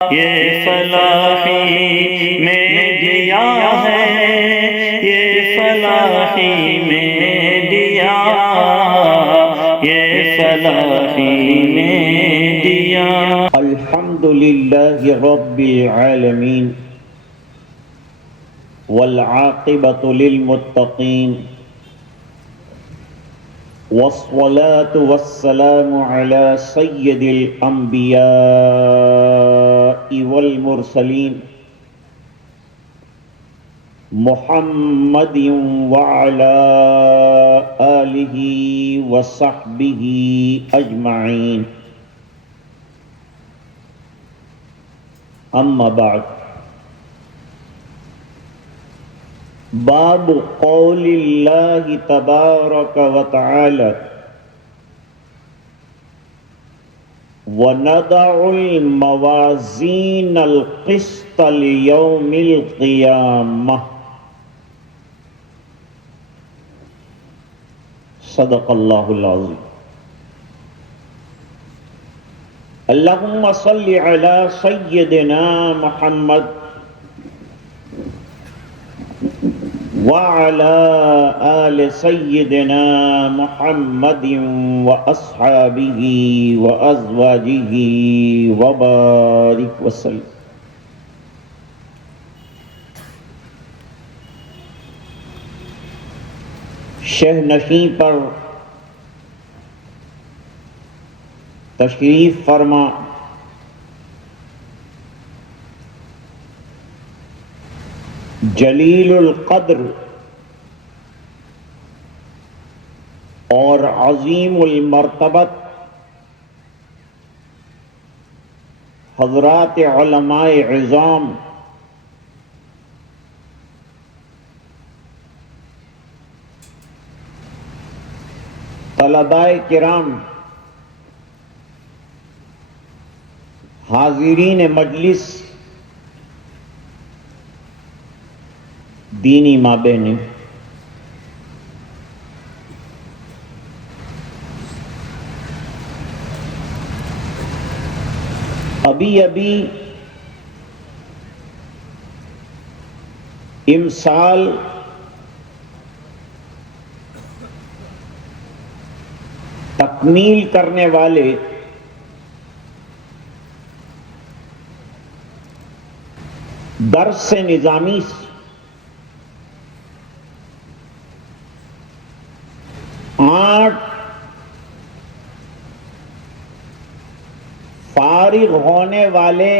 یہ فلاحی میں دیا ہے، یہ فلاحی میں دیا، یہ فلاحی میں دیا۔ الحمدللہ رب العالمین والعاقبۃ للمتقین والصلاة والسلام على سید الانبیاء والمرسلین محمد وعلى آلہ وصحبہ اجمعین، اما بعد۔ باب قول اللہ تبارک و تعالی وَنَضَعُ الْمَوَازِينَ الْقِسْطَ لِيَوْمِ الْقِيَامَةِ، صدق اللہ العظیم۔ اللہم صلی علی سیدنا محمد وعلى آل سيدنا محمد وأصحابه وأزواجه وبارك وسلم۔ شہ نشین پر تشریف فرما جلیل القدر اور عظیم المرتبت حضرات علماء عظام طلباء کرام، حاضرین مجلس، دینی ماں بہنیں، ابھی امسال تکمیل کرنے والے درس نظامی 8 فارغ ہونے والے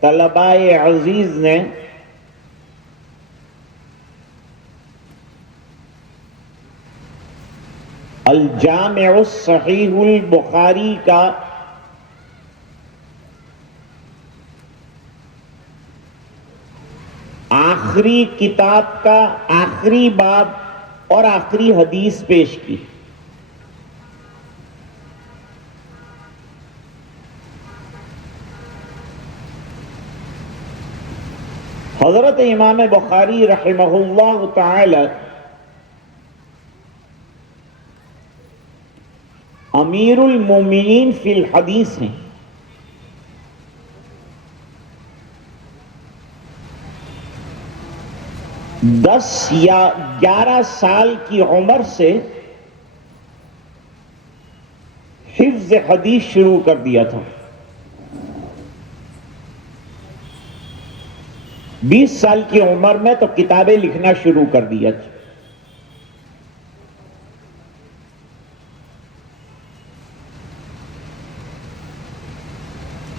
طلباء عزیز نے الجامع الصحیح البخاری کا آخری کتاب کا آخری باب اور آخری حدیث پیش کی۔ حضرت امام بخاری رحمہ اللہ تعالی امیر المومنین فی الحدیث ہیں۔ دس یا 11 سال کی عمر سے حفظ حدیث شروع کر دیا تھا۔ 20 سال کی عمر میں تو کتابیں لکھنا شروع کر دیا تھا۔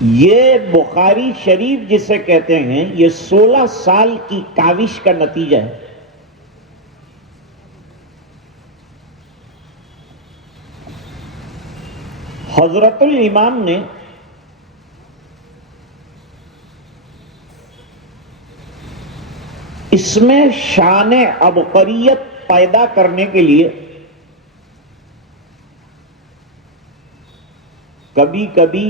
یہ بخاری شریف جسے کہتے ہیں، یہ 16 سال کی کاوش کا نتیجہ ہے۔ حضرت الامام نے اس میں شان عبقریت پیدا کرنے کے لیے کبھی کبھی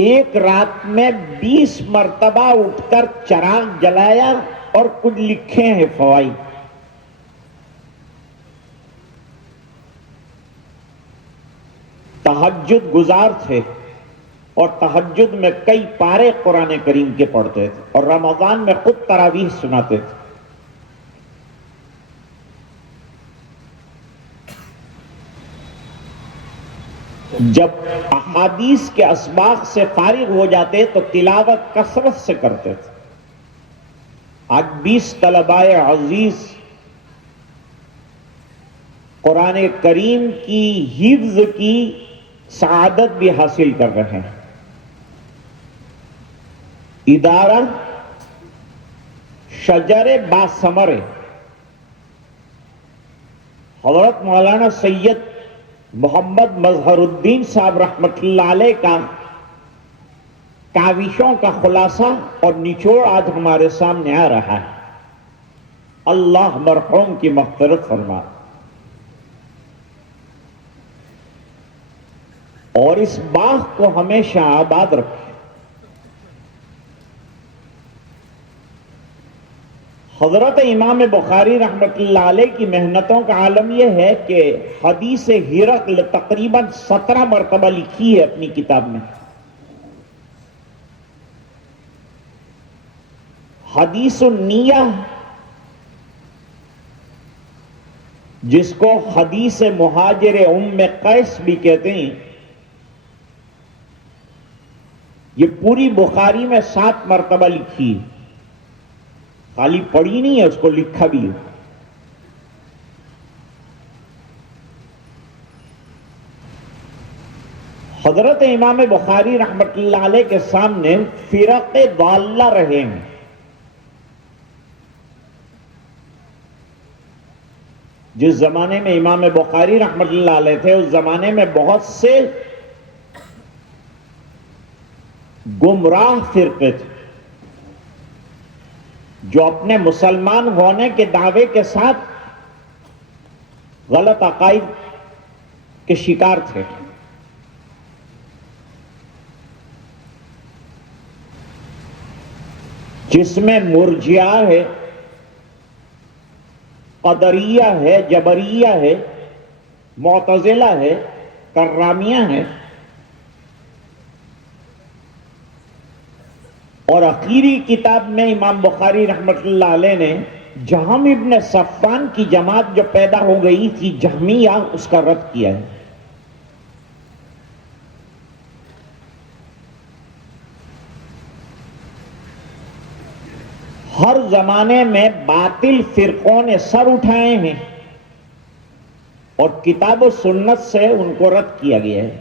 ایک رات میں 20 مرتبہ اٹھ کر چراغ جلایا اور کچھ لکھے ہیں فوائد۔ تہجد گزار تھے، اور تہجد میں کئی پارے قرآن کریم کے پڑھتے تھے اور رمضان میں خود تراویح سناتے تھے. جب احادیث کے اسباق سے فارغ ہو جاتے تو تلاوت کثرت سے کرتے تھے. آج 20 طلباء عزیز قرآن کریم کی حفظ کی سعادت بھی حاصل کر رہے ہیں. ادارہ شجر باثمر حضرت مولانا سید محمد مظہر الدین صاحب رحمۃ اللہ علیہ کا کاوشوں کا خلاصہ اور نچوڑ آج ہمارے سامنے آ رہا ہے. اللہ مرحوم کی مغفرت فرما اور اس باغ کو ہمیشہ آباد رکھے. حضرت امام بخاری رحمۃ اللہ علیہ کی محنتوں کا عالم یہ ہے کہ حدیث ہرقل تقریباً 17 مرتبہ لکھی ہے اپنی کتاب میں. حدیث النیہ جس کو حدیث مہاجر ام قیس بھی کہتے ہیں، یہ پوری بخاری میں 7 مرتبہ لکھی ہے. خالی پڑھی نہیں ہے، اس کو لکھا بھی ہے. حضرت امام بخاری رحمۃ اللہ علیہ کے سامنے فرق ضالہ رہے ہیں. جس زمانے میں امام بخاری رحمۃ اللہ علیہ تھے اس زمانے میں بہت سے گمراہ فرقے تھے جو اپنے مسلمان ہونے کے دعوے کے ساتھ غلط عقائد کے شکار تھے. جس میں مرجئہ ہے، قدریہ ہے، جبریہ ہے، معتزلہ ہے، کرامیہ ہے، اور آخری کتاب میں امام بخاری رحمۃ اللہ علیہ نے جہم ابن صفان کی جماعت جو پیدا ہو گئی تھی جہمیہ، اس کا رد کیا ہے. ہر زمانے میں باطل فرقوں نے سر اٹھائے ہیں اور کتاب و سنت سے ان کو رد کیا گیا ہے.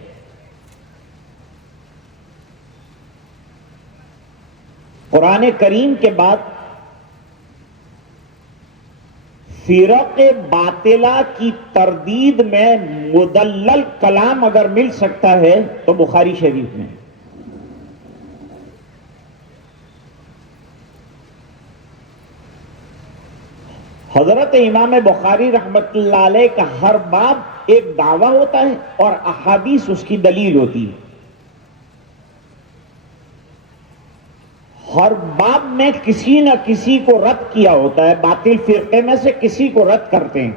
قرآن کریم کے بعد فرق باطلہ کی تردید میں مدلل کلام اگر مل سکتا ہے تو بخاری شریف میں. حضرت امام بخاری رحمۃ اللہ علیہ کا ہر باب ایک دعویٰ ہوتا ہے اور احادیث اس کی دلیل ہوتی ہے. ہر باب میں کسی نہ کسی کو رد کیا ہوتا ہے، باطل فرقے میں سے کسی کو رد کرتے ہیں.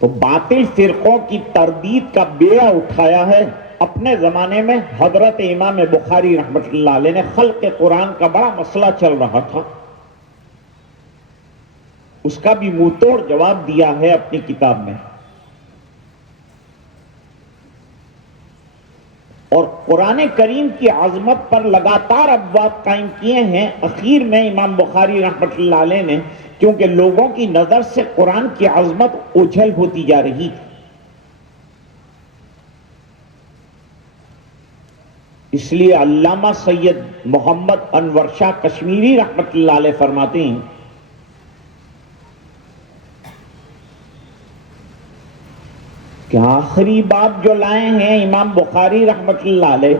تو باطل فرقوں کی تردید کا بیڑا اٹھایا ہے اپنے زمانے میں حضرت امام بخاری رحمۃ اللہ علیہ نے. خلق قرآن کا بڑا مسئلہ چل رہا تھا، اس کا بھی منہ توڑ جواب دیا ہے اپنی کتاب میں. اور قرآن کریم کی عظمت پر لگاتار ابواب قائم کیے ہیں. اخیر میں امام بخاری رحمۃ اللہ علیہ نے، کیونکہ لوگوں کی نظر سے قرآن کی عظمت اوجھل ہوتی جا رہی تھی، اس لیے علامہ سید محمد انور شاہ کشمیری رحمۃ اللہ علیہ فرماتے ہیں کہ آخری باب جو لائے ہیں امام بخاری رحمۃ اللہ علیہ،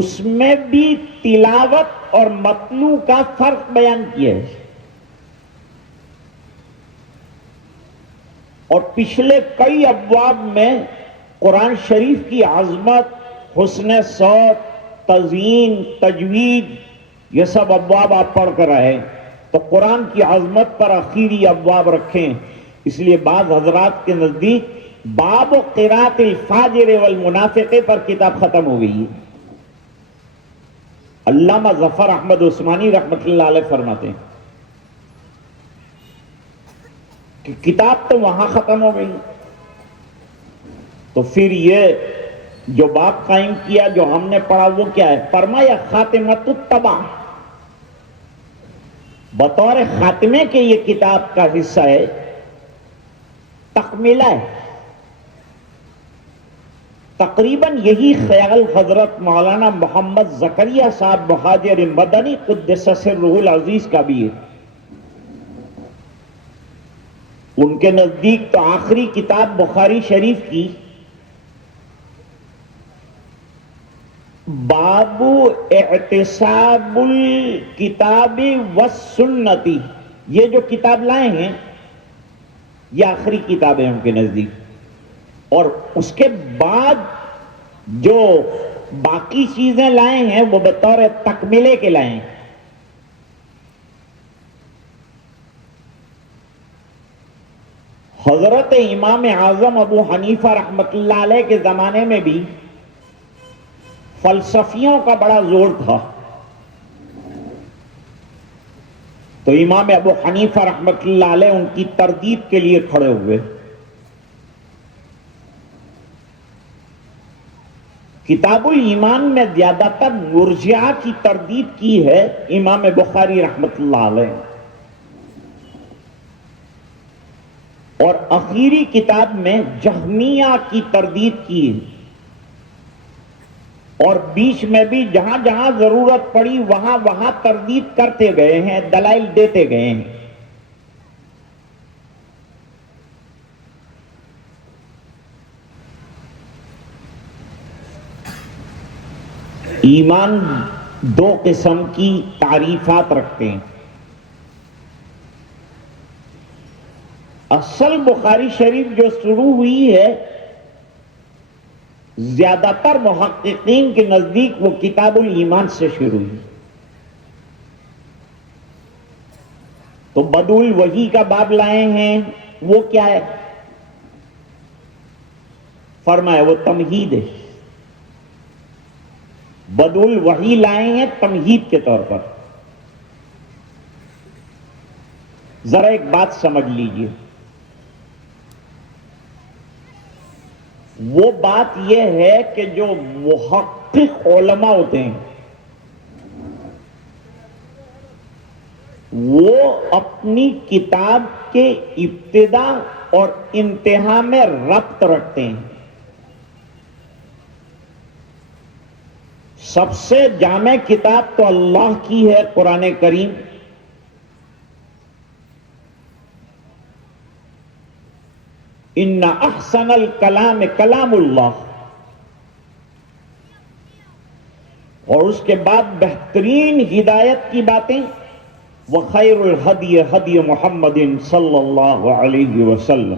اس میں بھی تلاوت اور متلو کا فرق بیان کیا ہے. اور پچھلے کئی ابواب میں قرآن شریف کی عظمت، حسن صوت، تزیین، تجوید، یہ سب ابواب آپ پڑھ کر آئے تو قرآن کی عظمت پر آخری ابواب رکھیں. اس لیے بعض حضرات کے نزدیک باب قراءت الفاجر والمنافق پر کتاب ختم ہو گئی ہے. علامہ ظفر احمد عثمانی رحمۃ اللہ علیہ فرماتے ہیں کہ کتاب تو وہاں ختم ہو گئی، تو پھر یہ جو باب قائم کیا جو ہم نے پڑھا وہ کیا ہے؟ فرمایا خاتمۃ الطبع، بطور خاتمے کے یہ کتاب کا حصہ ہے، تکملہ ہے. تقریباً یہی خیال حضرت مولانا محمد زکریا صاحب مہاجر مدنی قدس سرہ العزیز کا بھی ہے. ان کے نزدیک تو آخری کتاب بخاری شریف کی باب اعتصاب الکتاب والسنتی، یہ جو کتاب لائے ہیں یہ آخری کتاب ہے ان کے نزدیک. اور اس کے بعد جو باقی چیزیں لائے ہیں وہ بطور تکملے کے لائے ہیں. حضرت امام اعظم ابو حنیفہ رحمۃ اللہ علیہ کے زمانے میں بھی فلسفیوں کا بڑا زور تھا، تو امام ابو حنیفہ رحمۃ اللہ علیہ ان کی تردید کے لیے کھڑے ہوئے. کتاب الایمان میں زیادہ تر مرجعہ کی تردید کی ہے امام بخاری رحمۃ اللہ علیہ، اور اخیری کتاب میں جہمیہ کی تردید کی ہے، اور بیچ میں بھی جہاں جہاں ضرورت پڑی وہاں وہاں تردید کرتے گئے ہیں، دلائل دیتے گئے ہیں. ایمان دو قسم کی تعریفات رکھتے ہیں. اصل بخاری شریف جو شروع ہوئی ہے زیادہ تر محققین کے نزدیک وہ کتاب الایمان سے شروع ہوئی. تو بدء الوحی کا باب لائے ہیں، وہ کیا ہے؟ فرمایا وہ تمہید ہے. بدء الوحی لائے ہیں تمہید کے طور پر. ذرا ایک بات سمجھ لیجئے، وہ بات یہ ہے کہ جو محقق علماء ہوتے ہیں وہ اپنی کتاب کے ابتدا اور انتہا میں ربط رکھتے ہیں. سب سے جامع کتاب تو اللہ کی ہے قرآن کریم، ان احسن الکلام کلام اللہ، اور اس کے بعد بہترین ہدایت کی باتیں وخیر الہدی ہدی محمد صلی اللہ علیہ وسلم.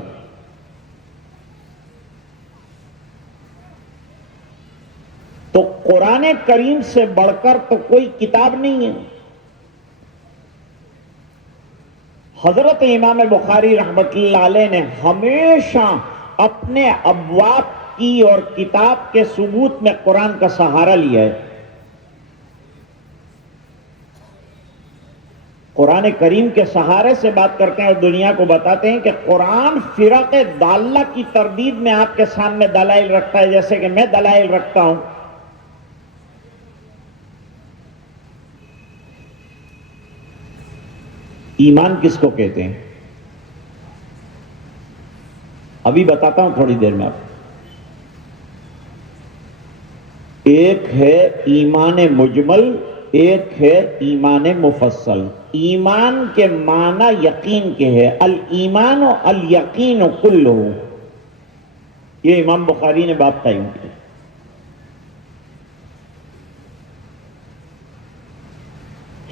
تو قرآن کریم سے بڑھ کر تو کوئی کتاب نہیں ہے. حضرت امام بخاری رحمۃ اللہ علیہ نے ہمیشہ اپنے ابواب کی اور کتاب کے ثبوت میں قرآن کا سہارا لیا ہے. قرآن کریم کے سہارے سے بات کرتے ہیں اور دنیا کو بتاتے ہیں کہ قرآن فرق ضالہ کی تردید میں آپ کے سامنے دلائل رکھتا ہے، جیسے کہ میں دلائل رکھتا ہوں. ایمان کس کو کہتے ہیں؟ ابھی بتاتا ہوں تھوڑی دیر میں آپ. ایک ہے ایمان مجمل، ایک ہے ایمان مفصل. ایمان کے معنی یقین کے ہے، الایمان و الیقین کلہ، یہ امام بخاری نے باب قائم کیا.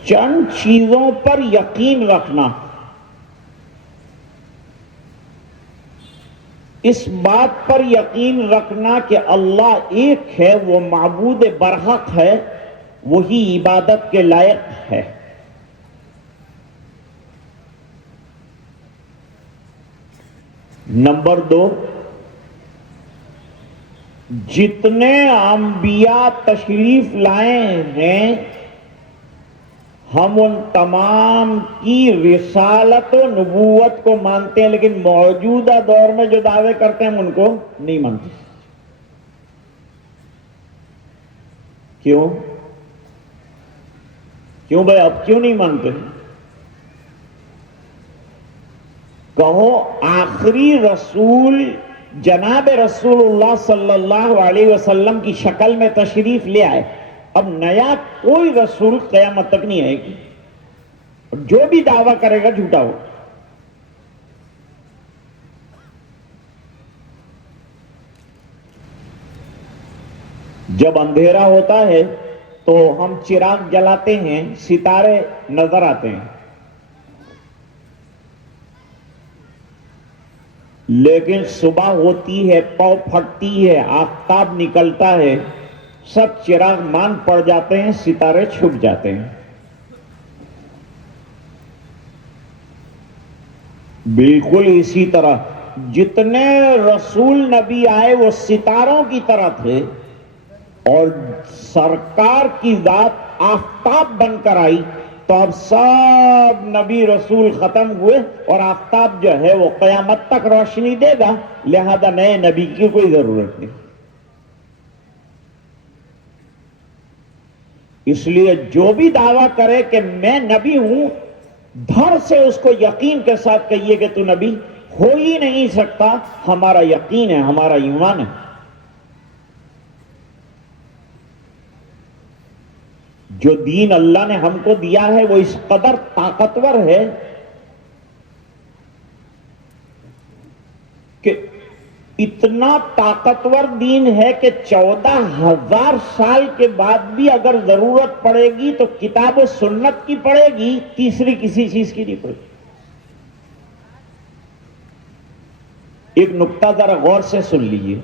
چند چیزوں پر یقین رکھنا، اس بات پر یقین رکھنا کہ اللہ ایک ہے، وہ معبود برحق ہے، وہی عبادت کے لائق ہے. نمبر 2، جتنے انبیاء تشریف لائے ہیں ہم ان تمام کی رسالت و نبوت کو مانتے ہیں، لیکن موجودہ دور میں جو دعوے کرتے ہیں ہم ان کو نہیں مانتے۔ کیوں بھائی، اب کیوں نہیں مانتے؟ کہو آخری رسول جناب رسول اللہ صلی اللہ علیہ وسلم کی شکل میں تشریف لے آئے، اب نیا کوئی رسول قیامت تک نہیں آئے گی، جو بھی دعویٰ کرے گا جھوٹا ہو۔ جب اندھیرا ہوتا ہے تو ہم چراغ جلاتے ہیں، ستارے نظر آتے ہیں، لیکن صبح ہوتی ہے، پاؤ پھٹتی ہے، آفتاب نکلتا ہے، سب چراغ مان پڑ جاتے ہیں، ستارے چھپ جاتے ہیں۔ بالکل اسی طرح جتنے رسول نبی آئے وہ ستاروں کی طرح تھے، اور سرکار کی ذات آفتاب بن کر آئی تو اب سب نبی رسول ختم ہوئے، اور آفتاب جو ہے وہ قیامت تک روشنی دے گا، لہذا نئے نبی کی کوئی ضرورت نہیں۔ اس لیے جو بھی دعویٰ کرے کہ میں نبی ہوں، دھڑ سے اس کو یقین کے ساتھ کہیے کہ تو نبی ہو ہی نہیں سکتا، ہمارا یقین ہے، ہمارا ایمان ہے۔ جو دین اللہ نے ہم کو دیا ہے وہ اس قدر طاقتور ہے کہ اتنا طاقتور دین ہے کہ 14,000 سال کے بعد بھی اگر ضرورت پڑے گی تو کتاب و سنت کی پڑے گی، تیسری کسی چیز کی نہیں پڑے گی۔ ایک نقطہ ذرا غور سے سن لیجیے،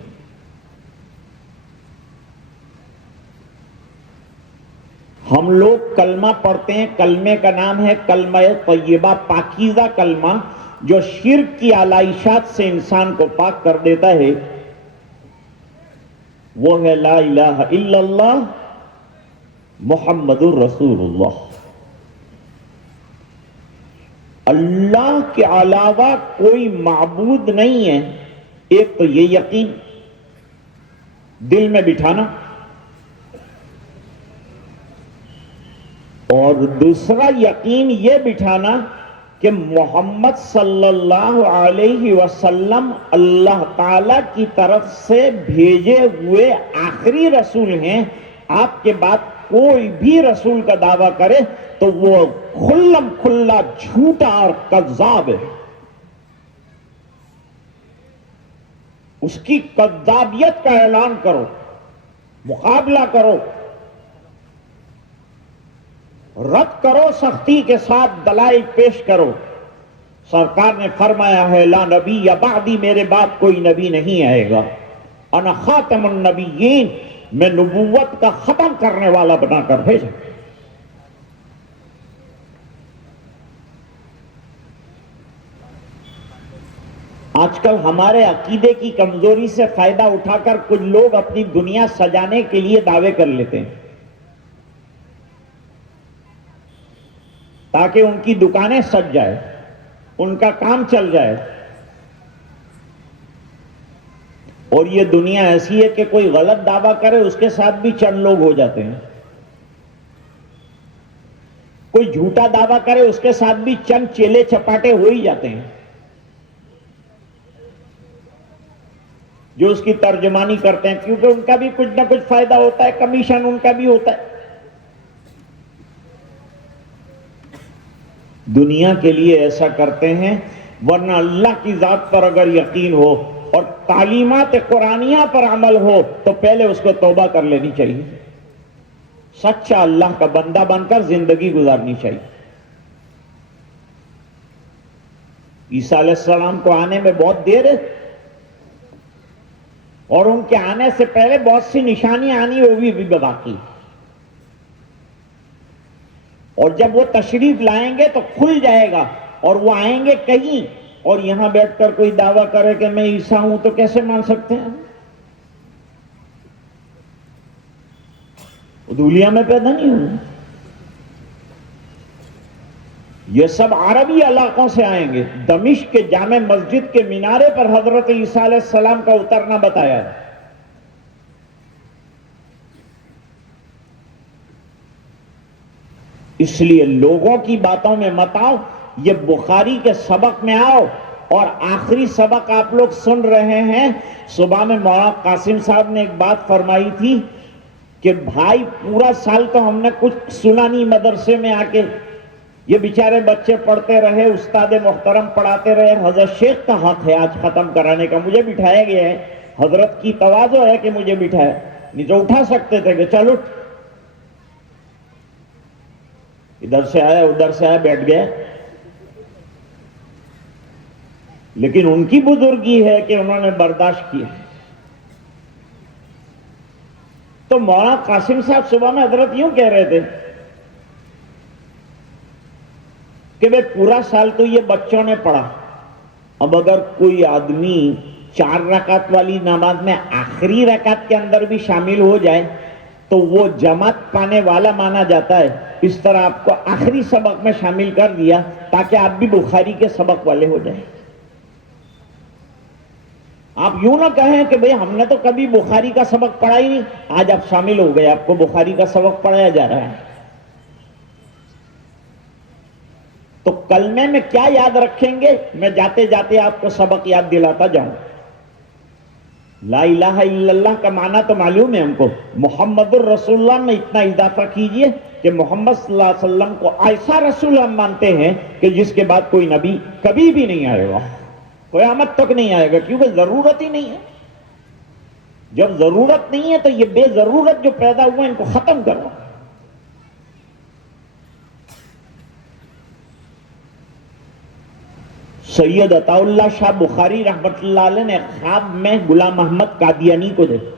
ہم لوگ کلمہ پڑھتے ہیں، کلمے کا نام ہے کلمہ طیبہ، پاکیزہ کلمہ جو شرک کی علائشات سے انسان کو پاک کر دیتا ہے، وہ ہے لا الہ الا اللہ محمد الرسول اللہ۔ اللہ کے علاوہ کوئی معبود نہیں ہے، ایک تو یہ یقین دل میں بٹھانا، اور دوسرا یقین یہ بٹھانا کہ محمد صلی اللہ علیہ وسلم اللہ تعالی کی طرف سے بھیجے ہوئے آخری رسول ہیں۔ آپ کے بعد کوئی بھی رسول کا دعویٰ کرے تو وہ کھلم کھلا جھوٹا اور کذاب ہے، اس کی کذابیت کا اعلان کرو، مقابلہ کرو، رد کرو، سختی کے ساتھ دلائل پیش کرو۔ سرکار نے فرمایا ہے لا نبی بعدی، میرے بعد کوئی نبی نہیں آئے گا، انا خاتم النبیین، میں نبوت کا ختم کرنے والا بنا کر بھیجا۔ آج کل ہمارے عقیدے کی کمزوری سے فائدہ اٹھا کر کچھ لوگ اپنی دنیا سجانے کے لیے دعوے کر لیتے ہیں تاکہ ان کی دکانیں سج جائے، ان کا کام چل جائے۔ اور یہ دنیا ایسی ہے کہ کوئی غلط دعویٰ کرے اس کے ساتھ بھی چند لوگ ہو جاتے ہیں، کوئی جھوٹا دعویٰ کرے اس کے ساتھ بھی چند چیلے چپاٹے ہو ہی جاتے ہیں جو اس کی ترجمانی کرتے ہیں، کیونکہ ان کا بھی کچھ نہ کچھ فائدہ ہوتا ہے، کمیشن ان کا بھی ہوتا ہے۔ دنیا کے لیے ایسا کرتے ہیں، ورنہ اللہ کی ذات پر اگر یقین ہو اور تعلیمات قرآنیہ پر عمل ہو تو پہلے اس کو توبہ کر لینی چاہیے، سچا اللہ کا بندہ بن کر زندگی گزارنی چاہیے۔ عیسیٰ علیہ السلام کو آنے میں بہت دیر ہے، اور ان کے آنے سے پہلے بہت سی نشانیاں آنی وہ بھی باقی، اور جب وہ تشریف لائیں گے تو کھل جائے گا، اور وہ آئیں گے کہیں اور یہاں بیٹھ کر کوئی دعویٰ کرے کہ میں عیسیٰ ہوں تو کیسے مان سکتے ہیں؟ دولیا میں پیدا نہیں ہوئے. یہ سب عربی علاقوں سے آئیں گے. دمشق کے جامع مسجد کے مینارے پر حضرت عیسیٰ علیہ السلام کا اترنا بتایا ہے. اس لیے لوگوں کی باتوں میں مت آؤ, یہ بخاری کے سبق میں آؤ. اور آخری سبق آپ لوگ سن رہے ہیں. صبح میں مولانا قاسم صاحب نے ایک بات فرمائی تھی کہ بھائی پورا سال تو ہم نے کچھ سنا نہیں مدرسے میں آ کے, یہ بیچارے بچے پڑھتے رہے, استاد محترم پڑھاتے رہے. حضرت شیخ کا حق ہے آج ختم کرانے کا. مجھے بٹھایا گیا ہے, حضرت کی تواضع ہے کہ مجھے بٹھایا, نہیں تو اٹھا سکتے تھے کہ چل اٹھ, ادھر سے آیا ادھر سے آیا بیٹھ گیا. لیکن ان کی بزرگی ہے کہ انہوں نے برداشت کیا. تو مولانا قاسم صاحب صبح میں حضرت یوں کہہ رہے تھے کہ بھئی پورا سال تو یہ بچوں نے پڑھا, اب اگر کوئی آدمی 4 رکعت والی نماز میں آخری رکعت کے اندر بھی شامل ہو جائے تو وہ جماعت پانے والا مانا جاتا ہے. اس طرح آپ کو آخری سبق میں شامل کر دیا تاکہ آپ بھی بخاری کے سبق والے ہو جائیں. آپ یوں نہ کہیں کہ بھئی ہم نے تو کبھی بخاری کا سبق پڑھا ہی نہیں, آج آپ شامل ہو گئے, آپ کو بخاری کا سبق پڑھایا جا رہا ہے. تو کلمے میں کیا یاد رکھیں گے, میں جاتے جاتے آپ کو سبق یاد دلاتا جاؤں. لا الہ الا اللہ کا معنی تو معلوم ہے ہم کو, محمد الرسول اللہ میں اتنا اضافہ کیجئے کہ محمد صلی اللہ علیہ وسلم کو ایسا رسول ہم مانتے ہیں کہ جس کے بعد کوئی نبی کبھی بھی نہیں آئے گا, قیامت تک نہیں آئے گا, کیونکہ ضرورت ہی نہیں ہے. جب ضرورت نہیں ہے تو یہ بے ضرورت جو پیدا ہوا ان کو ختم کرو. سید عطا اللہ شاہ بخاری رحمت اللہ علیہ نے خواب میں غلام محمد قادیانی کو دیکھا.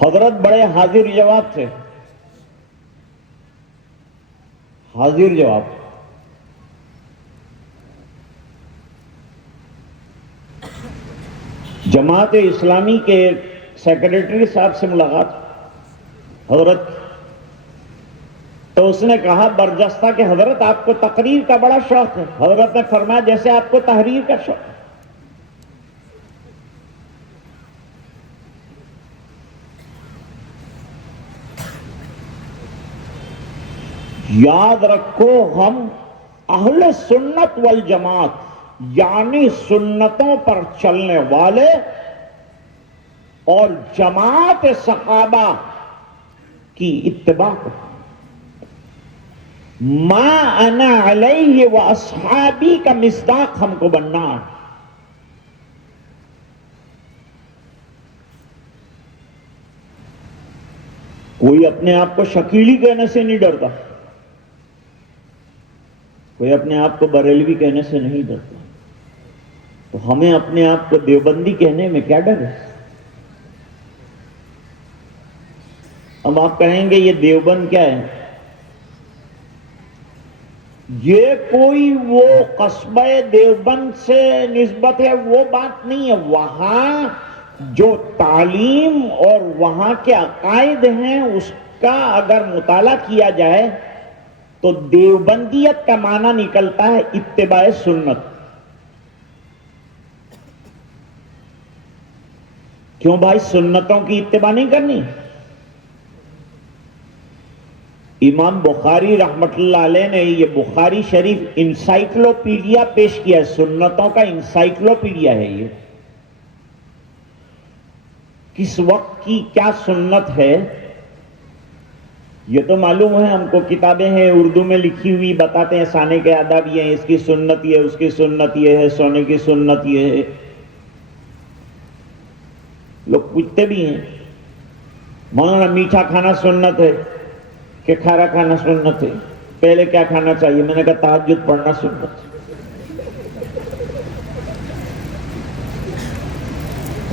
حضرت بڑے حاضر جواب تھے, حاضر جواب. جماعت اسلامی کے سیکریٹری صاحب سے ملاقات حضرت, تو اس نے کہا برجستہ کہ حضرت آپ کو تقریر کا بڑا شوق ہے. حضرت نے فرمایا جیسے آپ کو تحریر کا شوق ہے. یاد رکھو ہم اہل سنت والجماعت یعنی سنتوں پر چلنے والے اور جماعت صحابہ کی اتباع کرتے. ما انا علیہ و اصحابی کا مصداق ہم کو بننا ہے. کوئی اپنے آپ کو شکیلی کہنے سے نہیں ڈرتا, کوئی اپنے آپ کو بریلوی کہنے سے نہیں ڈرتا, تو ہمیں اپنے آپ کو دیوبندی کہنے میں کیا ڈر ہے. اب آپ کہیں گے یہ دیوبند کیا ہے, یہ کوئی وہ قصبہ دیوبند سے نسبت ہے وہ بات نہیں ہے. وہاں جو تعلیم اور وہاں کے عقائد ہیں اس کا اگر مطالعہ کیا جائے تو دیوبندیت کا معنی نکلتا ہے اتباع سنت. کیوں بھائی سنتوں کی اتباع نہیں کرنی؟ امام بخاری رحمت اللہ علیہ نے یہ بخاری شریف انسائکلوپیڈیا پیش کیا ہے, سنتوں کا انسائکلوپیڈیا ہے. یہ کس وقت کی کیا سنت ہے یہ تو معلوم ہے ہم کو, کتابیں ہیں اردو میں لکھی ہوئی بتاتے ہیں سانے کے آداب یہ ہیں, اس کی سنت یہ ہے, اس کی سنت یہ ہے, سونے کی سنت یہ ہے. لوگ پوچھتے بھی ہیں مولانا میٹھا کھانا سنت ہے کہ کھارا کھانا سنت ہے, پہلے کیا کھانا چاہیے؟ میں نے کہا تہجد پڑھنا سنت ہے.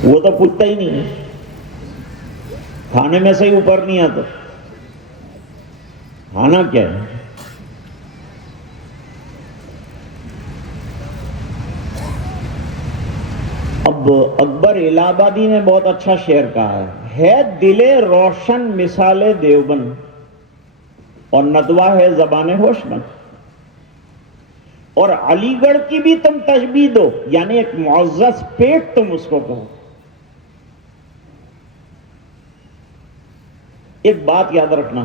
وہ تو پوچھتا ہی نہیں ہے, کھانے میں سے ہی اوپر نہیں آتا. کھانا کیا ہے؟ اب اب اکبر الہ آبادی نے بہت اچھا شعر کہا ہے دل روشن مثال دیوبند اور ندوہ ہے زبان ہوشمند. اور علی گڑھ کی بھی تم تشبیہ دو، یعنی ایک معزز پیٹ تم اس کو کہو. ایک بات یاد رکھنا،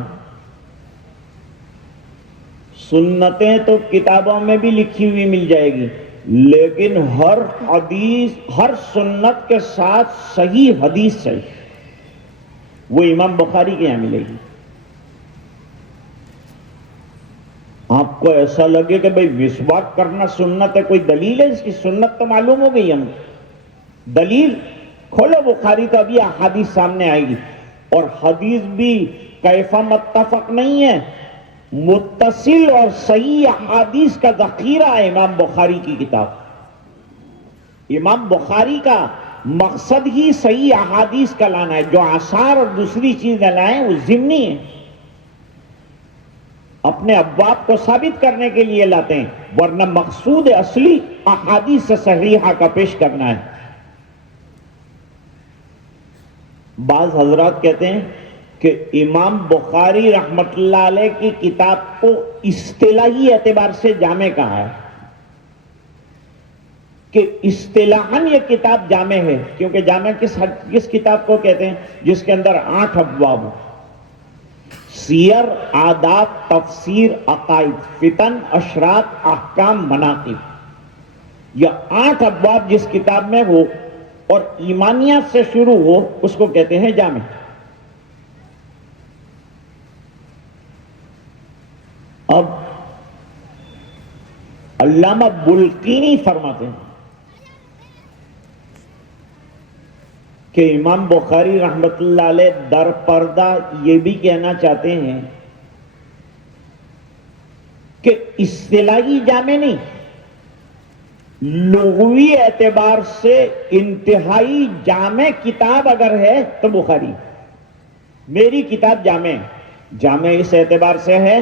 سنتیں تو کتابوں میں بھی لکھی ہوئی مل جائے گی، لیکن ہر حدیث، ہر سنت کے ساتھ صحیح حدیث صحیح وہ امام بخاری کے یہاں ملے گی. آپ کو ایسا لگے کہ بھئی مسواک کرنا سنت ہے، کوئی دلیل ہے اس کی؟ سنت تو معلوم ہو گئی ہم. دلیل کھولو بخاری تو ابھی احادیث سامنے آئے گی. اور حدیث بھی کیفا متفق نہیں ہے، متصل اور صحیح احادیث کا ذخیرہ ہے امام بخاری کی کتاب. امام بخاری کا مقصد ہی صحیح احادیث کا لانا ہے. جو آثار اور دوسری چیزیں لائیں وہ ضمنی ہیں، اپنے ابواب کو ثابت کرنے کے لیے لاتے ہیں، ورنہ مقصود اصلی احادیث صحیحہ کا پیش کرنا ہے. بعض حضرات کہتے ہیں کہ امام بخاری رحمت اللہ علیہ کی کتاب کو اصطلاحی اعتبار سے جامع کہا ہے، کہ اصطلاحاً یہ کتاب جامع ہے. کیونکہ جامع کس کتاب کو کہتے ہیں؟ جس کے اندر 8 ابواب ہو: سیر، آداب، تفسیر، عقائد، فتن، اشراط، احکام، مناقب. یہ 8 ابواب جس کتاب میں ہو اور ایمانیات سے شروع ہو اس کو کہتے ہیں جامع. اب علامہ بلقینی فرماتے ہیں کہ امام بخاری رحمت اللہ علیہ در پردہ یہ بھی کہنا چاہتے ہیں کہ اصطلاحی جامع نہیں، لغوی اعتبار سے انتہائی جامع کتاب اگر ہے تو بخاری. میری کتاب جامع ہے. جامع اس اعتبار سے ہے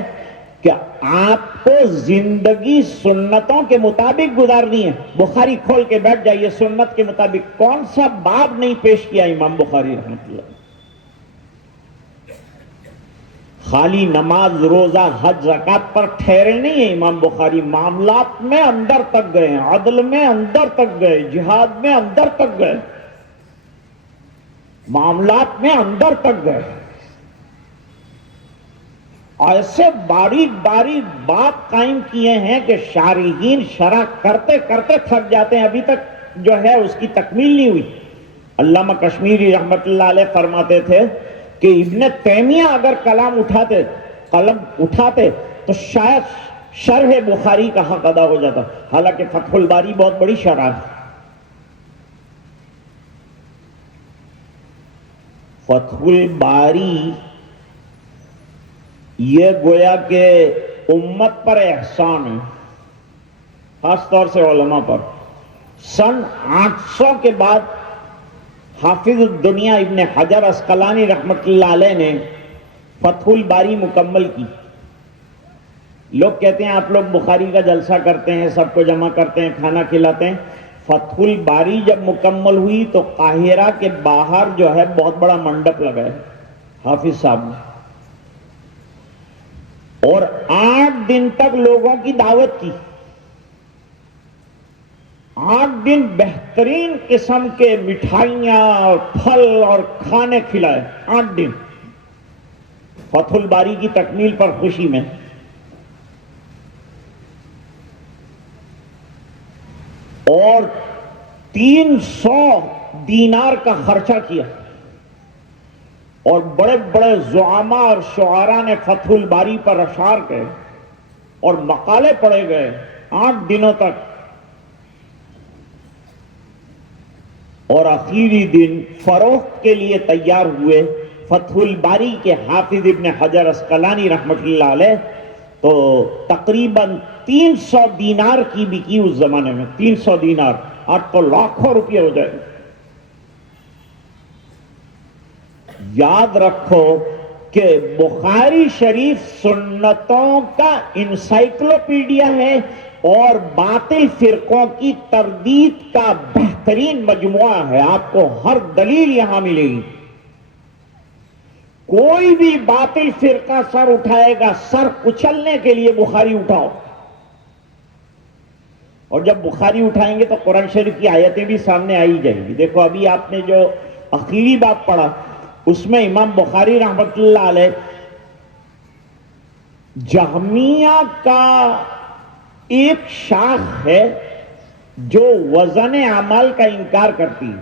کہ آپ کو زندگی سنتوں کے مطابق گزارنی ہے. بخاری کھول کے بیٹھ جائیے، سنت کے مطابق کون سا باب نہیں پیش کیا امام بخاری رحمۃ اللہ. خالی نماز، روزہ، حج، زکات پر ٹھہرے نہیں ہیں امام بخاری، معاملات میں اندر تک گئے ہیں، عدل میں اندر تک گئے، جہاد میں اندر تک گئے، معاملات میں اندر تک گئے. ایسے باریک باریک بات قائم کیے ہیں کہ شارحین شرح کرتے کرتے تھک جاتے ہیں، ابھی تک جو ہے اس کی تکمیل نہیں ہوئی. علامہ کشمیری رحمت اللہ علیہ فرماتے تھے کہ ابن تیمیہ اگر قلم اٹھاتے تو شاید شرح بخاری کا حق ادا ہو جاتا. حالانکہ فتح الباری بہت بڑی شرح ہے. فتح الباری یہ گویا کہ امت پر احسان ہے، خاص طور سے علماء پر. سن 800 کے بعد حافظ الدنیا ابن حجر عسقلانی رحمت اللہ علیہ نے فتح الباری مکمل کی. لوگ کہتے ہیں آپ لوگ بخاری کا جلسہ کرتے ہیں، سب کو جمع کرتے ہیں، کھانا کھلاتے ہیں. فتح الباری جب مکمل ہوئی تو قاہرہ کے باہر جو ہے بہت بڑا منڈپ لگا ہے حافظ صاحب نے، اور 8 دن تک لوگوں کی دعوت کی. 8 دن بہترین قسم کے مٹھائیاں اور پھل اور کھانے کھلائے. 8 دن فتح الباری کی تکمیل پر خوشی میں. اور 300 دینار کا خرچہ کیا، اور بڑے بڑے زعماء اور شعراء نے فتح الباری پر اشعار کہے اور مقالے پڑھے گئے 8 دنوں تک. اور آخری دن فروخت کے لیے تیار ہوئے فتح الباری کے حافظ ابن حجر عسقلانی رحمۃ اللہ علیہ. تو تقریباً 300 دینار کی بکی اس زمانے میں. 300 دینار آج تو لاکھوں روپے ہو جائے. یاد رکھو کہ بخاری شریف سنتوں کا انسائکلوپیڈیا ہے اور باطل فرقوں کی تردید کا بہترین مجموعہ ہے. آپ کو ہر دلیل یہاں ملے گی. کوئی بھی باطل فرقہ سر اٹھائے گا, سر کچلنے کے لیے بخاری اٹھاؤ, اور جب بخاری اٹھائیں گے تو قرآن شریف کی آیتیں بھی سامنے آئی جائیں گی. دیکھو ابھی آپ نے جو اخیری باب پڑھا اس میں امام بخاری رحمۃ اللہ علیہ جہمیہ کا ایک شاخ ہے جو وزن اعمال کا انکار کرتی ہے,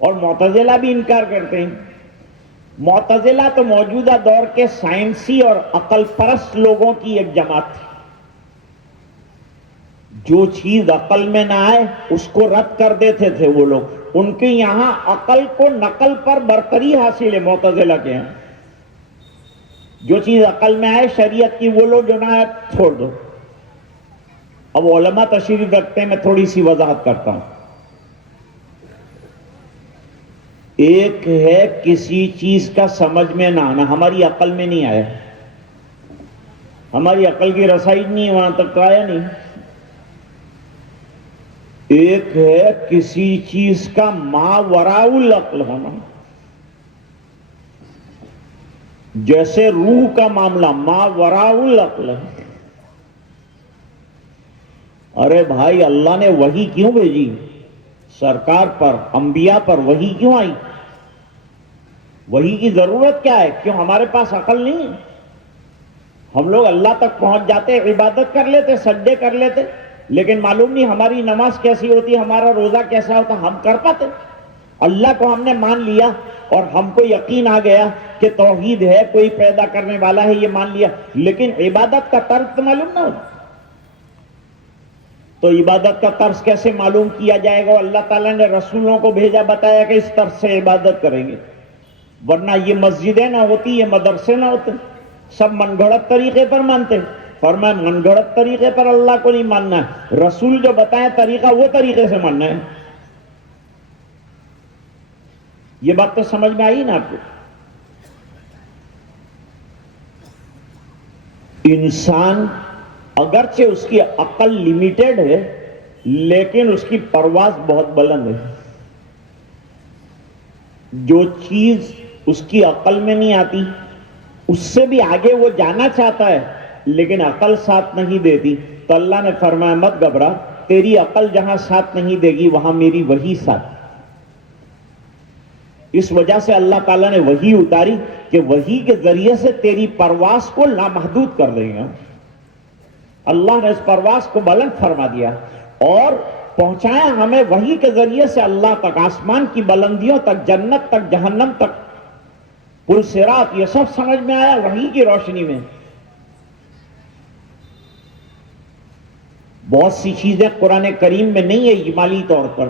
اور معتزلہ بھی انکار کرتے ہیں. معتزلہ تو موجودہ دور کے سائنسی اور عقل پرست لوگوں کی ایک جماعت تھی. جو چیز عقل میں نہ آئے اس کو رد کر دیتے تھے وہ لوگ. ان کے یہاں عقل کو نقل پر برتری حاصل ہے. معتزلہ کے ہیں جو چیز عقل میں آئے شریعت کی وہ لوگ جو نہ آئے چھوڑ دو. اب علماء تشریف رکھتے ہیں, میں تھوڑی سی وضاحت کرتا ہوں. ایک ہے کسی چیز کا سمجھ میں نہ آنا, ہماری عقل میں نہیں آیا, ہماری عقل کی رسائی نہیں ہے, وہاں تک تو آیا نہیں. ایک ہے کسی چیز کا ماوراء العقل ہونا, جیسے روح کا معاملہ ماوراء العقل ہے. ارے بھائی اللہ نے وحی کیوں بھیجی سرکار پر, انبیاء پر وحی کیوں آئی؟ وحی کی ضرورت کیا ہے؟ کیوں ہمارے پاس عقل نہیں ہے؟ ہم لوگ اللہ تک پہنچ جاتے, عبادت کر لیتے, سجدے کر لیتے, لیکن معلوم نہیں ہماری نماز کیسی ہوتی, ہمارا روزہ کیسا ہوتا, ہم کر پاتے؟ اللہ کو ہم نے مان لیا اور ہم کو یقین آ گیا کہ توحید ہے, کوئی پیدا کرنے والا ہے, یہ مان لیا, لیکن عبادت کا طرز تو معلوم نہ ہوتا. تو عبادت کا طرز کیسے معلوم کیا جائے گا؟ اللہ تعالیٰ نے رسولوں کو بھیجا, بتایا کہ اس طرز سے عبادت کریں گے, ورنہ یہ مسجدیں نہ ہوتی, یہ مدرسے نہ ہوتے. سب من گھڑت طریقے پر مانتے. فرمایا من گھڑت طریقے پر اللہ کو نہیں ماننا ہے, رسول جو بتائیں طریقہ وہ طریقے سے ماننا ہے. یہ بات تو سمجھ میں آئی نا آپ کو؟ انسان اگرچہ اس کی عقل لمیٹڈ ہے لیکن اس کی پرواز بہت بلند ہے. جو چیز اس کی عقل میں نہیں آتی اس سے بھی آگے وہ جانا چاہتا ہے لیکن عقل ساتھ نہیں دیتی, تو اللہ نے فرمایا مت گھبرا, تیری عقل جہاں ساتھ نہیں دے گی وہاں میری وحی ساتھ. اس وجہ سے اللہ تعالیٰ نے وحی اتاری کہ وحی کے ذریعے سے تیری پرواز کو لامحدود کر دیں گا. اللہ نے اس پرواز کو بلند فرما دیا اور پہنچایا ہمیں وحی کے ذریعے سے اللہ تک, آسمان کی بلندیوں تک, جنت تک, جہنم تک, پل صراط, یہ سب سمجھ میں آیا وحی کی روشنی میں. بہت سی چیزیں قرآن کریم میں نہیں ہے اجمالی طور پر,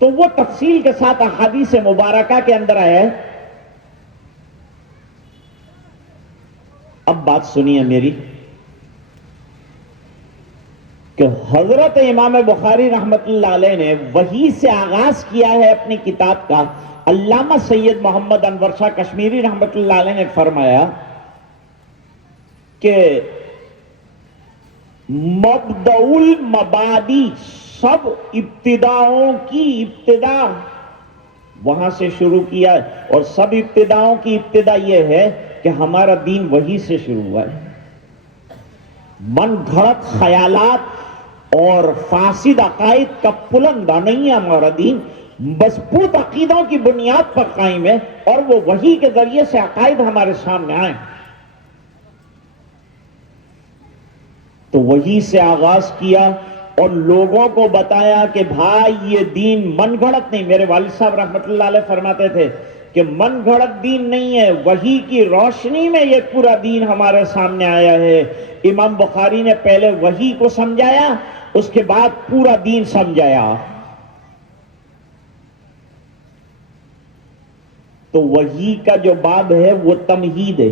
تو وہ تفصیل کے ساتھ احادیث مبارکہ کے اندر ہے. اب بات سنیے میری کہ حضرت امام بخاری رحمت اللہ علیہ نے وحی سے آغاز کیا ہے اپنی کتاب کا. علامہ سید محمد انور شاہ کشمیری رحمت اللہ علیہ نے فرمایا کہ مبدأ المبادی, سب ابتداؤں کی ابتدا وہاں سے شروع کیا ہے, اور سب ابتداؤں کی ابتدا یہ ہے کہ ہمارا دین وحی سے شروع ہوا ہے. من گھڑت خیالات اور فاسد عقائد کا پلندہ نہیں ہے ہمارا دین, مضبوط عقیدوں کی بنیاد پر قائم ہے, اور وہ وحی کے ذریعے سے عقائد ہمارے سامنے آئے. تو وحی سے آغاز کیا اور لوگوں کو بتایا کہ بھائی یہ دین من گھڑت نہیں. میرے والد صاحب رحمت اللہ علیہ فرماتے تھے کہ من گھڑت دین نہیں ہے, وحی کی روشنی میں یہ پورا دین ہمارے سامنے آیا ہے. امام بخاری نے پہلے وحی کو سمجھایا, اس کے بعد پورا دین سمجھایا. تو وحی کا جو باب ہے وہ تمہید ہے.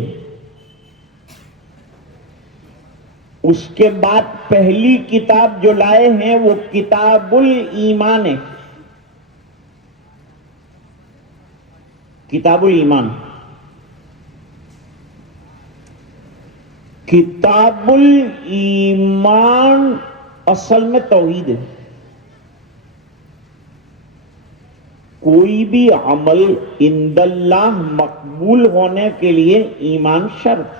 اس کے بعد پہلی کتاب جو لائے ہیں وہ کتاب الایمان ہے. کتاب الایمان, کتاب الایمان اصل میں توحید ہے. کوئی بھی عمل عند اللہ مقبول ہونے کے لیے ایمان شرط.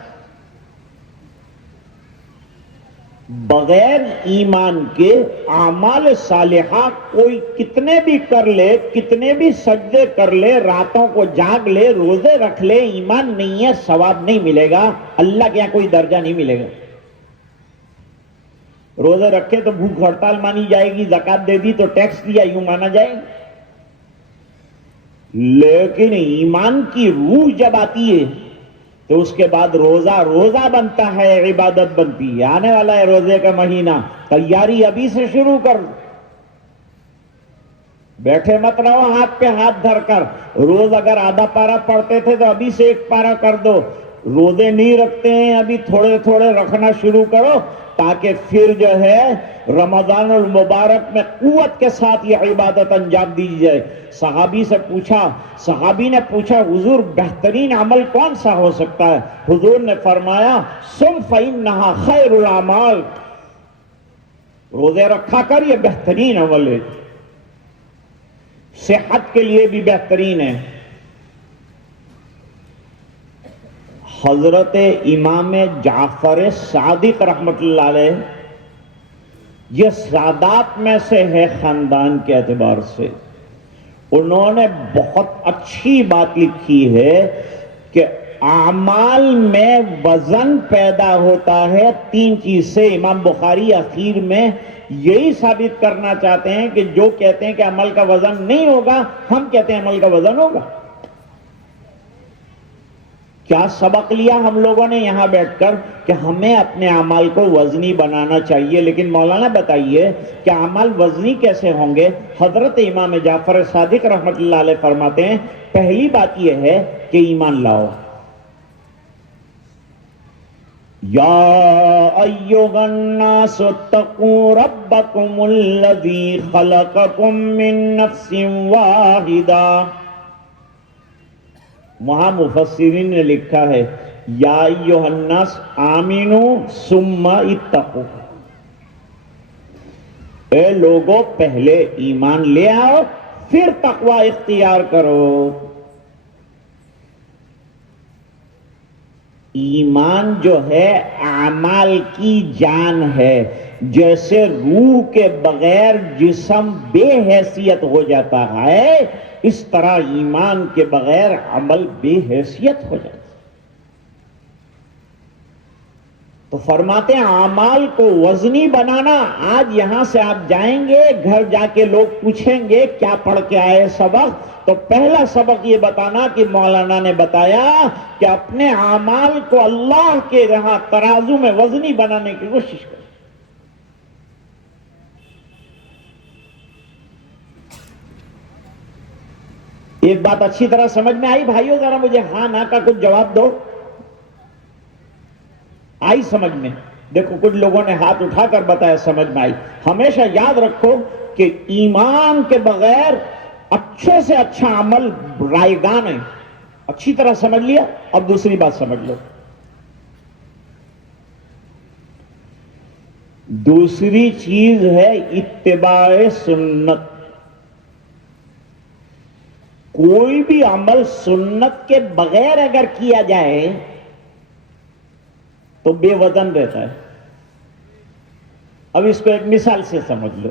بغیر ایمان کے اعمال صالحہ کوئی کتنے بھی کر لے، کتنے بھی سجدے کر لے، راتوں کو جاگ لے، روزے رکھ لے، ایمان نہیں ہے، ثواب نہیں ملے گا، اللہ کے یہاں کوئی درجہ نہیں ملے گا. روزے رکھے تو بھوک ہڑتال مانی جائے گی، زکات دے دی تو ٹیکس دیا، یوں مانا جائے گا. لیکن ایمان کی روح جب آتی ہے تو اس کے بعد روزہ بنتا ہے، عبادت بنتی ہے. آنے والا ہے روزے کا مہینہ، تیاری ابھی سے شروع کر. بیٹھے مت رہو ہاتھ پہ ہاتھ دھر کر. روز اگر آدھا پارا پڑھتے تھے تو ابھی سے 1 پارا کر دو. روزے نہیں رکھتے ہیں ابھی تھوڑے تھوڑے رکھنا شروع کرو، تاکہ پھر جو ہے رمضان المبارک میں قوت کے ساتھ یہ عبادت انجام دی جائے. صحابی نے پوچھا حضور بہترین عمل کون سا ہو سکتا ہے؟ حضور نے فرمایا صم فإنها خیر الاعمال. روزے رکھا کر، یہ بہترین عمل ہے، صحت کے لیے بھی بہترین ہے. حضرت امام جعفر صادق رحمت اللہ علیہ یہ سادات میں سے ہے خاندان کے اعتبار سے. انہوں نے بہت اچھی بات لکھی ہے کہ اعمال میں وزن پیدا ہوتا ہے 3 چیز سے. امام بخاری اخیر میں یہی ثابت کرنا چاہتے ہیں کہ جو کہتے ہیں کہ عمل کا وزن نہیں ہوگا، ہم کہتے ہیں عمل کا وزن ہوگا. کیا سبق لیا ہم لوگوں نے یہاں بیٹھ کر کہ ہمیں اپنے اعمال کو وزنی بنانا چاہیے. لیکن مولانا بتائیے کہ اعمال وزنی کیسے ہوں گے؟ حضرت امام جعفر صادق رحمت اللہ علیہ فرماتے ہیں پہلی بات یہ ہے کہ ایمان لاؤ. یا ایھا الناس اتقوا ربکم الذی خلقکم من نفس واحدہ. وہاں مفسرین نے لکھا ہے یا ایھا الناس آمنوا ثم اتقوا. اے لوگوں پہلے ایمان لے آؤ پھر تقوی اختیار کرو. ایمان جو ہے اعمال کی جان ہے. جیسے روح کے بغیر جسم بے حیثیت ہو جاتا ہے، اس طرح ایمان کے بغیر عمل بے حیثیت ہو جاتا ہے. تو فرماتے ہیں اعمال کو وزنی بنانا. آج یہاں سے آپ جائیں گے، گھر جا کے لوگ پوچھیں گے کیا پڑھ کے آئے سبق، تو پہلا سبق یہ بتانا کہ مولانا نے بتایا کہ اپنے اعمال کو اللہ کے یہاں ترازو میں وزنی بنانے کی کوشش کریں. ایک بات اچھی طرح سمجھ میں آئی بھائیو؟ ذرا مجھے ہاں نہ کا کچھ جواب دو. آئی سمجھ میں؟ دیکھو کچھ لوگوں نے ہاتھ اٹھا کر بتایا سمجھ میں آئی. ہمیشہ یاد رکھو کہ ایمان کے بغیر اچھے سے اچھا عمل رائگان ہے. اچھی طرح سمجھ لیا؟ اب دوسری بات سمجھ لو. دوسری چیز ہے اتباع سنت. کوئی بھی عمل سنت کے بغیر اگر کیا جائے تو بے وزن رہتا ہے. اب اس کو ایک مثال سے سمجھ لو.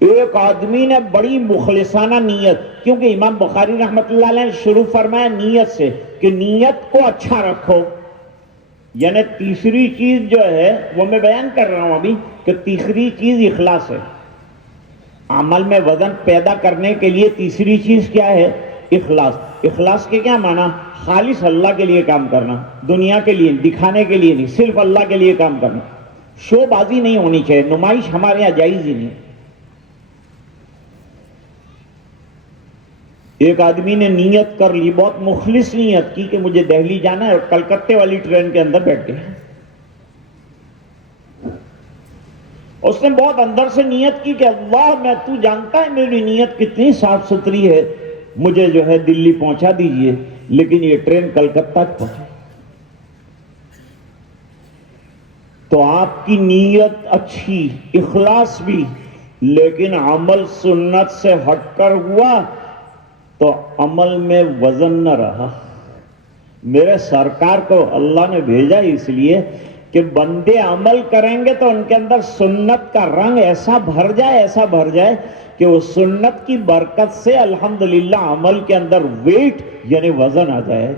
ایک آدمی نے بڑی مخلصانہ نیت، کیونکہ امام بخاری رحمت اللہ علیہ نے شروع فرمایا نیت سے کہ نیت کو اچھا رکھو. یعنی تیسری چیز جو ہے وہ میں بیان کر رہا ہوں ابھی کہ تیسری چیز اخلاص ہے. عمل میں وزن پیدا کرنے کے لیے تیسری چیز کیا ہے؟ اخلاص. اخلاص کے کیا معنی؟ خالص اللہ کے لیے کام کرنا، دنیا کے لیے دکھانے کے لیے نہیں، صرف اللہ کے لیے کام کرنا. شو بازی نہیں ہونی چاہیے، نمائش ہمارے یہاں جائز ہی نہیں. ایک آدمی نے نیت کر لی، بہت مخلص نیت کی کہ مجھے دہلی جانا ہے، اور کلکتے والی ٹرین کے اندر بیٹھ گیا. اس نے بہت اندر سے نیت کی کہ اللہ میں تو جانتا ہے میری نیت کتنی صاف ستھری ہے، مجھے جو ہے دلی پہنچا دیجئے. لیکن یہ ٹرین کلکتہ پہنچی. تو آپ کی نیت اچھی، اخلاص بھی، لیکن عمل سنت سے ہٹ کر ہوا تو عمل میں وزن نہ رہا۔ میرے سرکار کو اللہ نے بھیجا اس لیے کہ بندے عمل کریں گے تو ان کے اندر سنت کا رنگ ایسا بھر جائے، ایسا بھر جائے کہ اس سنت کی برکت سے الحمدللہ عمل کے اندر ویٹ یعنی وزن آ جائے۔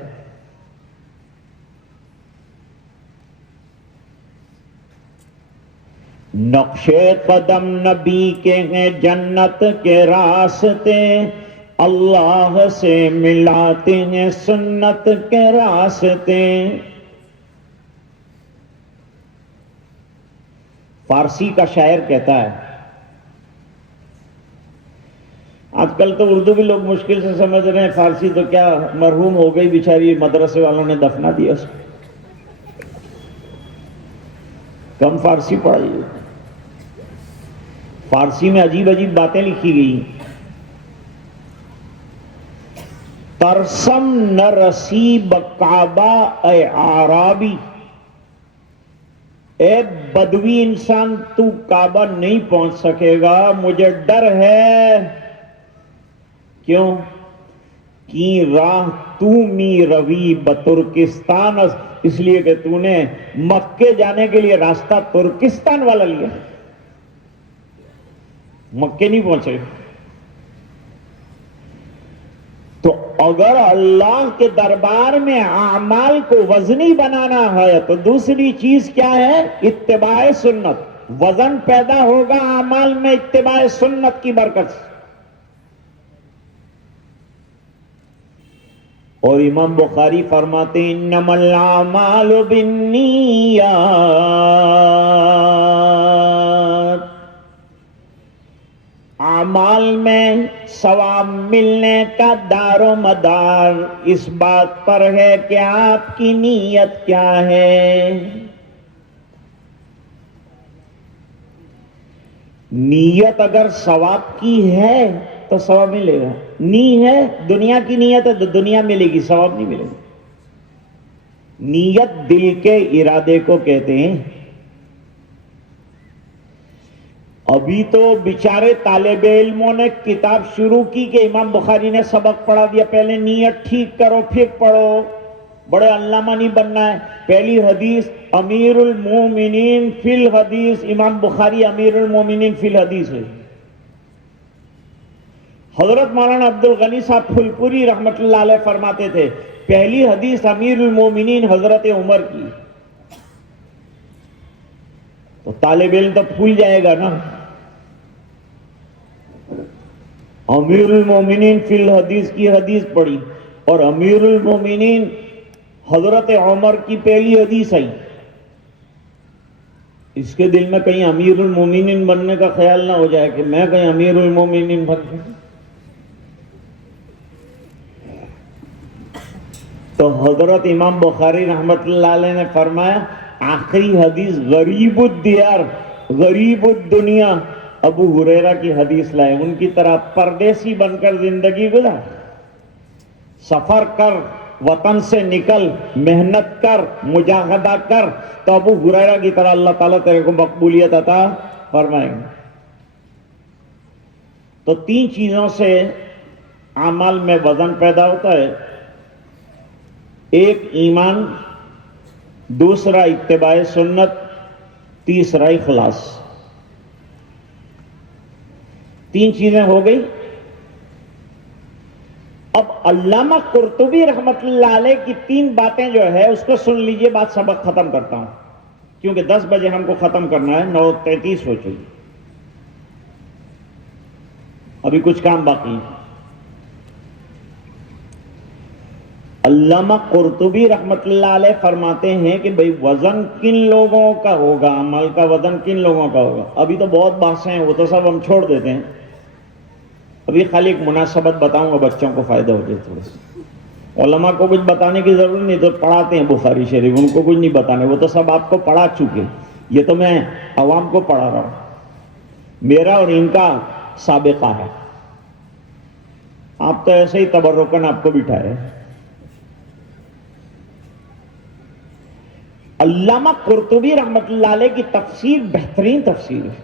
نقش قدم نبی کے ہیں جنت کے راستے، اللہ سے ملاتے ہیں سنت کے راستے۔ فارسی کا شاعر کہتا ہے، آج کل تو اردو بھی لوگ مشکل سے سمجھ رہے ہیں، فارسی تو کیا مرحوم ہو گئی بیچاری، مدرسے والوں نے دفنا دیا اس کو، کم فارسی پڑھائی۔ فارسی میں عجیب عجیب باتیں لکھی گئی۔ ترسم نہ رسی بکعبہ اے عرابی، اے بدوی انسان تو کعبہ نہیں پہنچ سکے گا، مجھے ڈر ہے۔ کیوں؟ کی راہ تو می روی بترکستان، اس لیے کہ تو نے مکے جانے کے لیے راستہ ترکستان والا لیا، مکے نہیں پہنچے۔ تو اگر اللہ کے دربار میں اعمال کو وزنی بنانا ہے تو دوسری چیز کیا ہے؟ اتباع سنت۔ وزن پیدا ہوگا اعمال میں اتباع سنت کی برکت سے۔ اور امام بخاری فرماتے ہیں انما الاعمال بالنیات، اعمال میں ثواب ملنے کا دار و مدار اس بات پر ہے کہ آپ کی نیت کیا ہے۔ نیت اگر ثواب کی ہے تو ثواب ملے گا، نہیں ہے دنیا کی نیت ہے تو دنیا ملے گی، ثواب نہیں ملے گا۔ نیت دل کے ارادے کو کہتے ہیں۔ ابھی تو بیچارے طالب علموں نے کتاب شروع کی کہ امام بخاری نے سبق پڑھا دیا، پہلے نیت ٹھیک کرو پھر پڑھو، بڑے علامہ نہیں بننا ہے۔ پہلی حدیث امیر المومنین فی الحدیث، امام بخاری امیر المومنین فی الحدیث ہے۔ حضرت مولانا عبد الغنی صاحب پھلپوری رحمت اللہ علیہ فرماتے تھے پہلی حدیث امیر المومنین حضرت عمر کی، تو طالب علم تو بھول جائے گا نا، امیر المومنین فی الحدیث کی حدیث پڑھی اور امیر المومنین حضرت عمر کی پہلی حدیث آئی، اس کے دل میں کہیں امیر المومنین بننے کا خیال نہ ہو جائے کہ میں کہیں امیر المومنین بن جاؤں۔ تو حضرت امام بخاری رحمت اللہ علیہ نے فرمایا آخری حدیث غریب الدیار غریب الدنیا ابو ہریرہ کی حدیث لائے، ان کی طرح پردیسی بن کر زندگی گزار، سفر کر، وطن سے نکل، محنت کر، مجاہدہ کر، تو ابو ہریرہ کی طرح اللہ تعالیٰ تیرے کو مقبولیت عطا فرمائیں گے۔ تو تین چیزوں سے اعمال میں وزن پیدا ہوتا ہے، ایک ایمان، دوسرا اتباع سنت، تیسرا اخلاص۔ تین چیزیں ہو گئی۔ اب علامہ قرطبی رحمت اللہ علیہ کی تین باتیں جو ہے اس کو سن لیجئے، بات سبق ختم کرتا ہوں کیونکہ 10 بجے ہم کو ختم کرنا ہے، 9:33 ہو چکی، ابھی کچھ کام باقی ہے۔ علامہ قرطبی رحمت اللہ علیہ فرماتے ہیں کہ بھئی وزن کن لوگوں کا ہوگا، عمل کا وزن کن لوگوں کا ہوگا۔ ابھی تو بہت بحثیں ہیں، وہ تو سب ہم چھوڑ دیتے ہیں، ابھی خالی ایک مناسبت بتاؤں گا، بچوں کو فائدہ ہو جائے تھوڑا سا۔ علماء کو کچھ بتانے کی ضرورت نہیں، تو پڑھاتے ہیں بخاری شریف، ان کو کچھ نہیں بتانے، وہ تو سب آپ کو پڑھا چکے، یہ تو میں عوام کو پڑھا رہا ہوں، میرا اور ان کا سابقہ ہے، آپ تو ایسے ہی تبرکن آپ کو بٹھائے۔ علامہ قرطبی رحمۃ اللہ علیہ کی تفسیر بہترین تفسیر ہے.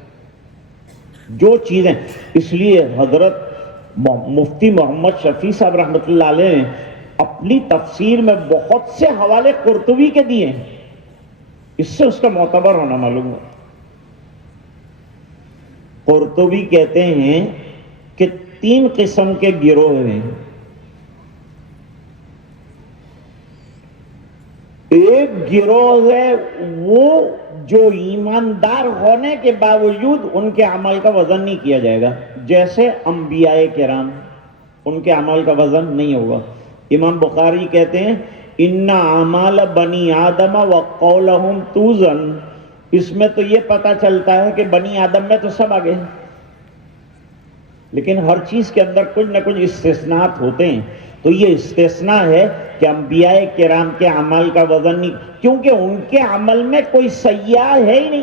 جو چیزیں اس لیے حضرت مفتی محمد شفیع صاحب رحمۃ اللہ علیہ نے اپنی تفسیر میں بہت سے حوالے قرطبی کے دیے ہیں. اس سے اس کا معتبر ہونا معلوم ہے. قرطبی کہتے ہیں کہ 3 قسم کے گروہ ہیں. ایک گروہ ہے وہ جو ایماندار ہونے کے باوجود ان کے عمل کا وزن نہیں کیا جائے گا، جیسے انبیاء کرام، ان کے عمل کا وزن نہیں ہوگا. امام بخاری کہتے ہیں ان اعمال بنی آدم وقولہم توزن. اس میں تو یہ پتا چلتا ہے کہ بنی آدم میں تو سب آگے ہیں، لیکن ہر چیز کے اندر کچھ نہ کچھ استثناءات ہوتے ہیں. تو یہ استثناء ہے کہ انبیاء کرام کے عمل کا وزن نہیں، کیونکہ ان کے عمل میں کوئی سیاح ہے ہی نہیں،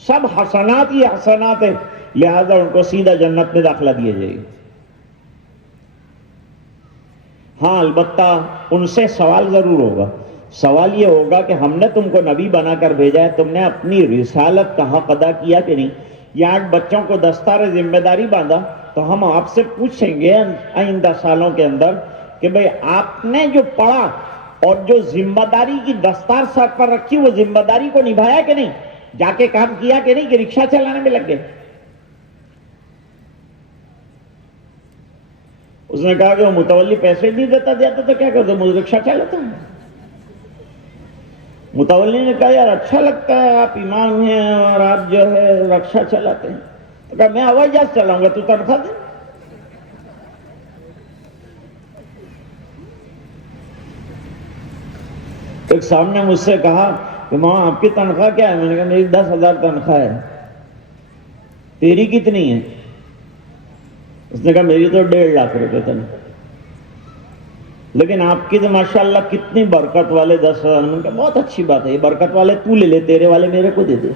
سب حسنات ہی حسنات ہیں، لہذا ان کو سیدھا جنت میں داخلہ دیا جائے گا. ہاں البتہ ان سے سوال ضرور ہوگا. سوال یہ ہوگا کہ ہم نے تم کو نبی بنا کر بھیجا ہے، تم نے اپنی رسالت کا حق ادا کیا کہ نہیں؟ یا 8 بچوں کو دستار ذمہ داری باندھا، تو ہم آپ سے پوچھیں گے آئندہ سالوں کے اندر کہ بھئی آپ نے جو پڑھا اور جو ذمہ داری کی دستار سر پر رکھی وہ ذمہ داری کو نبھایا کہ نہیں؟ جا کے کام کیا کہ نہیں، کہ رکشہ چلانے میں لگ گئے؟ اس نے کہا کہ وہ متولی پیسے نہیں دیتا تو کیا کرتے، مجھے رکشہ چلاتا ہوں. متولی نے کہا یار اچھا لگتا ہے، آپ امام ہیں اور آپ جو ہے رکشہ چلاتے ہیں. تو کہا میں ہوائی جہاز چلاؤں گا، تو تنخواہ دے. ایک صاحب نے مجھ سے کہا کہ ماں آپ کی تنخواہ کیا ہے؟ میں نے کہا میری 10,000 تنخواہ ہے. تیری کتنی ہے؟ اس نے کہا میری تو 1.5 لاکھ روپے تنخواہ. لیکن آپ کی تو ماشاءاللہ کتنی برکت والے 10,000. میں نے کہا بہت اچھی بات ہے، یہ برکت والے تو لے لے، تیرے والے میرے کو دے دے.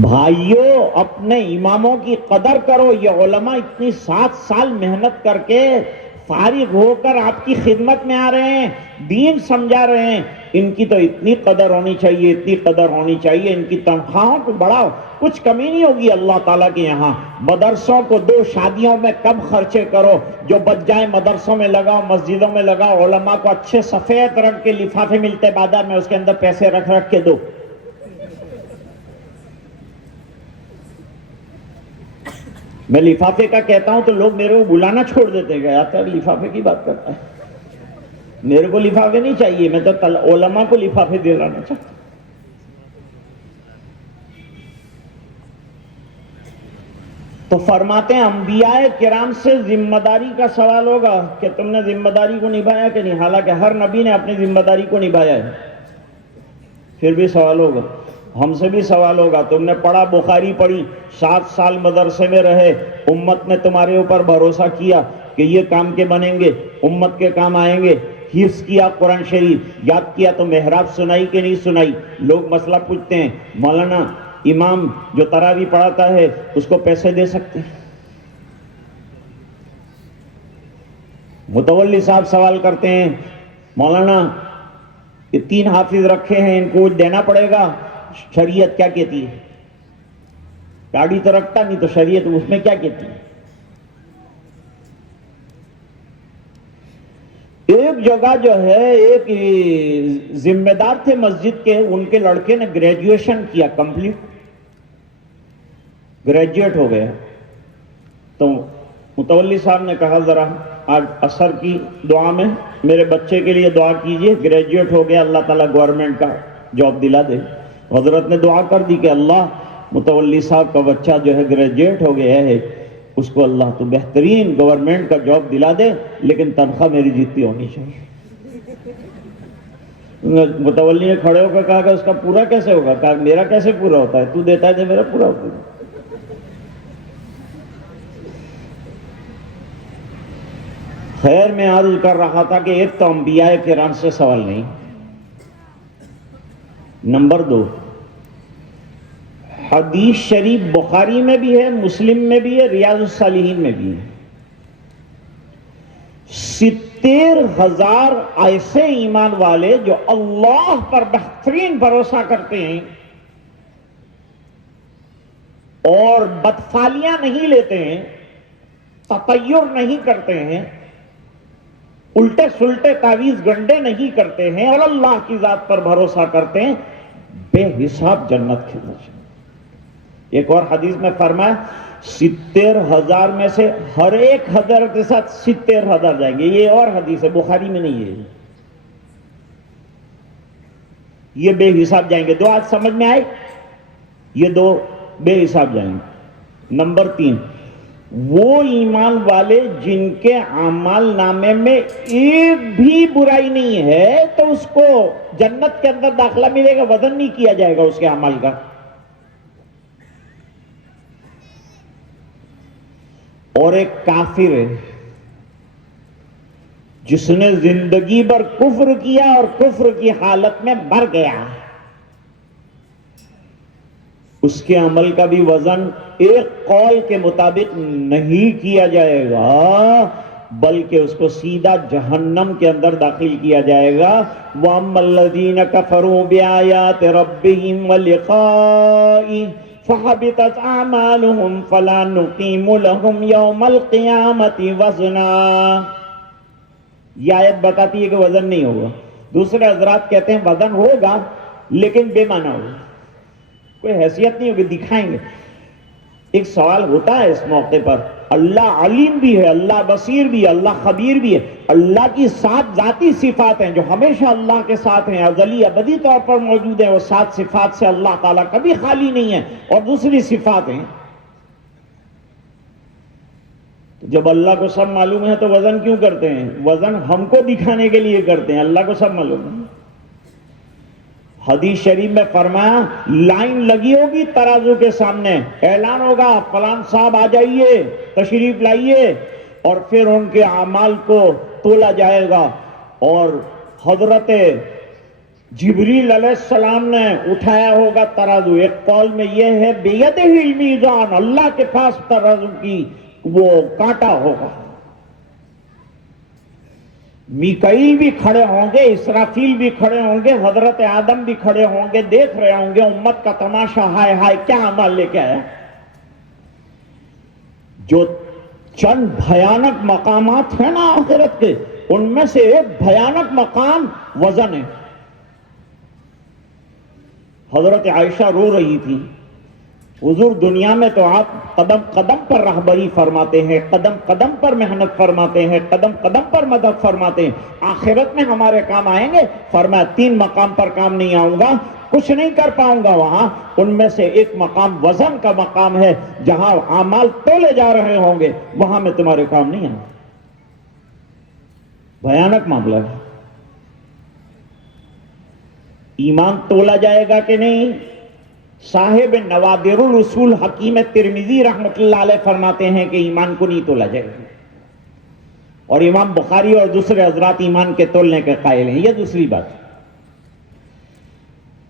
بھائیوں اپنے اماموں کی قدر کرو. یہ علماء اتنی 7 سال محنت کر کے فارغ ہو کر آپ کی خدمت میں آ رہے ہیں، دین سمجھا رہے ہیں. ان کی تو اتنی قدر ہونی چاہیے، اتنی قدر ہونی چاہیے. ان کی تنخواہوں کو بڑھاؤ، کچھ کمی نہیں ہوگی اللہ تعالیٰ کے یہاں. مدرسوں کو 2 شادیوں میں کم خرچے کرو، جو بچ جائیں مدرسوں میں لگاؤ، مسجدوں میں لگاؤ. علماء کو اچھے سفید رنگ کے لفافے ملتے بازار میں، اس کے اندر پیسے رکھ رکھ کے دو. میں لفافے کا کہتا ہوں تو لوگ میرے کو بلانا چھوڑ دیتے ہیں کہ یار لفافے کی بات کرتا ہے. میرے کو لفافے نہیں چاہیے، میں تو علماء کو لفافے دلانا چاہتا ہوں. تو فرماتے ہیں انبیاء کرام سے ذمہ داری کا سوال ہوگا کہ تم نے ذمہ داری کو نبھایا کہ نہیں. حالانکہ ہر نبی نے اپنی ذمہ داری کو نبھایا ہے. پھر بھی سوال ہوگا، ہم سے بھی سوال ہوگا. تم نے پڑھا، بخاری پڑھی، 7 سال مدرسے میں رہے، امت نے تمہارے اوپر بھروسہ کیا کہ یہ کام کے بنیں گے، امت کے کام آئیں گے. حفظ کیا قرآن شریف، یاد کیا تو محراب سنائی کہ نہیں سنائی. لوگ مسئلہ پوچھتے ہیں مولانا امام جو تراویح پڑھاتا ہے اس کو پیسے دے سکتے ہیں؟ متولی صاحب سوال کرتے ہیں مولانا یہ 3 حافظ رکھے ہیں، ان کو دینا پڑے گا، شریعت کیا کہتی ہے؟ گاڑی تو رکھتا نہیں تو شریعت اس میں کیا کہتی ہے؟ ایک جگہ جو ہے ایک ذمہ دار تھے مسجد کے، ان کے لڑکے نے گریجویشن کیا، کمپلیٹ گریجویٹ ہو گیا. تو متولی صاحب نے کہا ذرا آج عصر کی دعا میں میرے بچے کے لیے دعا کیجئے، گریجویٹ ہو گیا، اللہ تعالیٰ گورنمنٹ کا جاب دلا دے. حضرت نے دعا کر دی کہ اللہ متولی صاحب کا بچہ جو ہے گریجویٹ ہو گیا ہے، اس کو اللہ تو بہترین گورنمنٹ کا جاب دلا دے، لیکن تنخواہ میری جتنی ہونی چاہیے. متولی نے کھڑے ہو کر کہا کہ اس کا پورا کیسے ہوگا؟ کہا میرا کیسے پورا ہوتا ہے، تو دیتا ہے تو میرا پورا ہوتا ہے. خیر میں عرض کر رہا تھا کہ ایک تو انبیاء کرام سے سوال نہیں. نمبر 2 حدیث شریف بخاری میں بھی ہے، مسلم میں بھی ہے، ریاض الصالحین میں بھی ہے. 70,000 ایسے ایمان والے جو اللہ پر بہترین بھروسہ کرتے ہیں اور بدفالیاں نہیں لیتے ہیں، تطیر نہیں کرتے ہیں، الٹے سلٹے تعویذ گنڈے نہیں کرتے ہیں اور اللہ کی ذات پر بھروسہ کرتے ہیں، بے حساب جنت کے مجھے. ایک اور حدیث میں فرمایا 70,000 میں سے ہر ایک حضرت کے ساتھ 70,000 جائیں گے. یہ اور حدیث ہے، بخاری میں نہیں ہے. یہ بے حساب جائیں گے. دو آج سمجھ میں آئے؟ یہ دو بے حساب جائیں گے. نمبر 3، وہ ایمان والے جن کے اعمال نامے میں ایک بھی برائی نہیں ہے تو اس کو جنت کے اندر داخلہ ملے گا، وزن نہیں کیا جائے گا اس کے اعمال کا. اور ایک کافر ہے جس نے زندگی بھر کفر کیا اور کفر کی حالت میں مر گیا، اس کے عمل کا بھی وزن ایک قول کے مطابق نہیں کیا جائے گا، بلکہ اس کو سیدھا جہنم کے اندر داخل کیا جائے گا. وَأَمَّا الَّذِينَ كَفَرُوا بِآيَاتِ رَبِّهِمْ وَلِقَائِهِ فَحَبِطَتْ أَعْمَالُهُمْ فَلَا نُقِيمُ لَهُمْ يَوْمَ الْقِيَامَةِ وَزْنًا. یہ آیت بتاتی ہے کہ وزن نہیں ہوگا. دوسرے حضرات کہتے ہیں وزن ہوگا لیکن بے معنی ہوگا، کوئی حیثیت نہیں ہوگی، دکھائیں گے. ایک سوال ہوتا ہے اس موقع پر، اللہ علیم بھی ہے، اللہ بصیر بھی ہے، اللہ خبیر بھی ہے. اللہ کی 7 ذاتی صفات ہیں جو ہمیشہ اللہ کے ساتھ ہیں، ازلی ابدی طور پر موجود ہیں. وہ 7 صفات سے اللہ تعالیٰ کبھی خالی نہیں ہے. اور دوسری صفات ہیں، جب اللہ کو سب معلوم ہے تو وزن کیوں کرتے ہیں؟ وزن ہم کو دکھانے کے لیے کرتے ہیں، اللہ کو سب معلوم ہے. حدیث شریف میں فرمایا لائن لگی ہوگی ترازو کے سامنے، اعلان ہوگا فلان صاحب آ جائیے، تشریف لائیے، اور پھر ان کے اعمال کو تولا جائے گا. اور حضرت جبریل علیہ السلام نے اٹھایا ہوگا ترازو. ایک قول میں یہ ہے بیدہ المیزان، اللہ کے پاس ترازو کی وہ کانٹا ہوگا. میکائیل بھی کھڑے ہوں گے، اسرافیل بھی کھڑے ہوں گے، حضرت آدم بھی کھڑے ہوں گے، دیکھ رہے ہوں گے امت کا تماشا، ہائے ہائے کیا عمل لے کے آیا. جو چند بھیانک مقامات ہیں نا آخرت کے، ان میں سے ایک بھیانک مقام وزن ہے. حضرت عائشہ رو رہی تھی، حضور دنیا میں تو آپ قدم قدم پر رہبری فرماتے ہیں، قدم قدم پر محنت فرماتے ہیں، قدم قدم پر مدد فرماتے ہیں، آخرت میں ہمارے کام آئیں گے؟ فرمایا 3 مقام پر کام نہیں آؤں گا، کچھ نہیں کر پاؤں گا وہاں. ان میں سے ایک مقام وزن کا مقام ہے، جہاں اعمال تولے جا رہے ہوں گے، وہاں میں تمہارے کام نہیں آؤں. بھیانک معاملہ ہے. ایمان تولا جائے گا کہ نہیں؟ صاحب نوادر الاصول حکیم ترمذی رحمۃ اللہ علیہ فرماتے ہیں کہ ایمان کو نہیں تولا جائے گا. اور امام بخاری اور دوسرے حضرات ایمان کے تولنے کے قائل ہیں. یہ دوسری بات.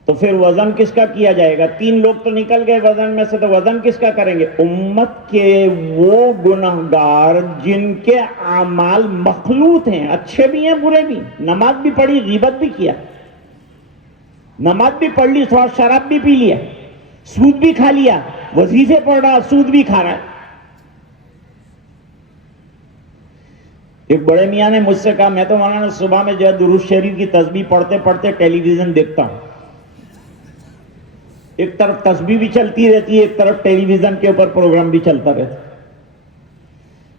تو پھر وزن کس کا کیا جائے گا؟ 3 لوگ تو نکل گئے وزن میں سے، تو وزن کس کا کریں گے؟ امت کے وہ گنہگار جن کے اعمال مخلوط ہیں، اچھے بھی ہیں برے بھی. نماز بھی پڑھی، غیبت بھی کیا، نماز بھی پڑھ لی، تھوڑا شراب بھی پی لیا، سود بھی کھا لیا، وظیفے پڑھ رہا، سود بھی کھا رہا ہے. ایک بڑے میاں نے مجھ سے کہا، میں تو مولانا صبح میں جو ہے درود شریف کی تسبیح پڑھتے پڑھتے ٹیلی ویژن دیکھتا ہوں. ایک طرف تسبیح بھی چلتی رہتی ہے، ایک طرف ٹیلی ویژن کے اوپر پروگرام بھی چلتا رہتا.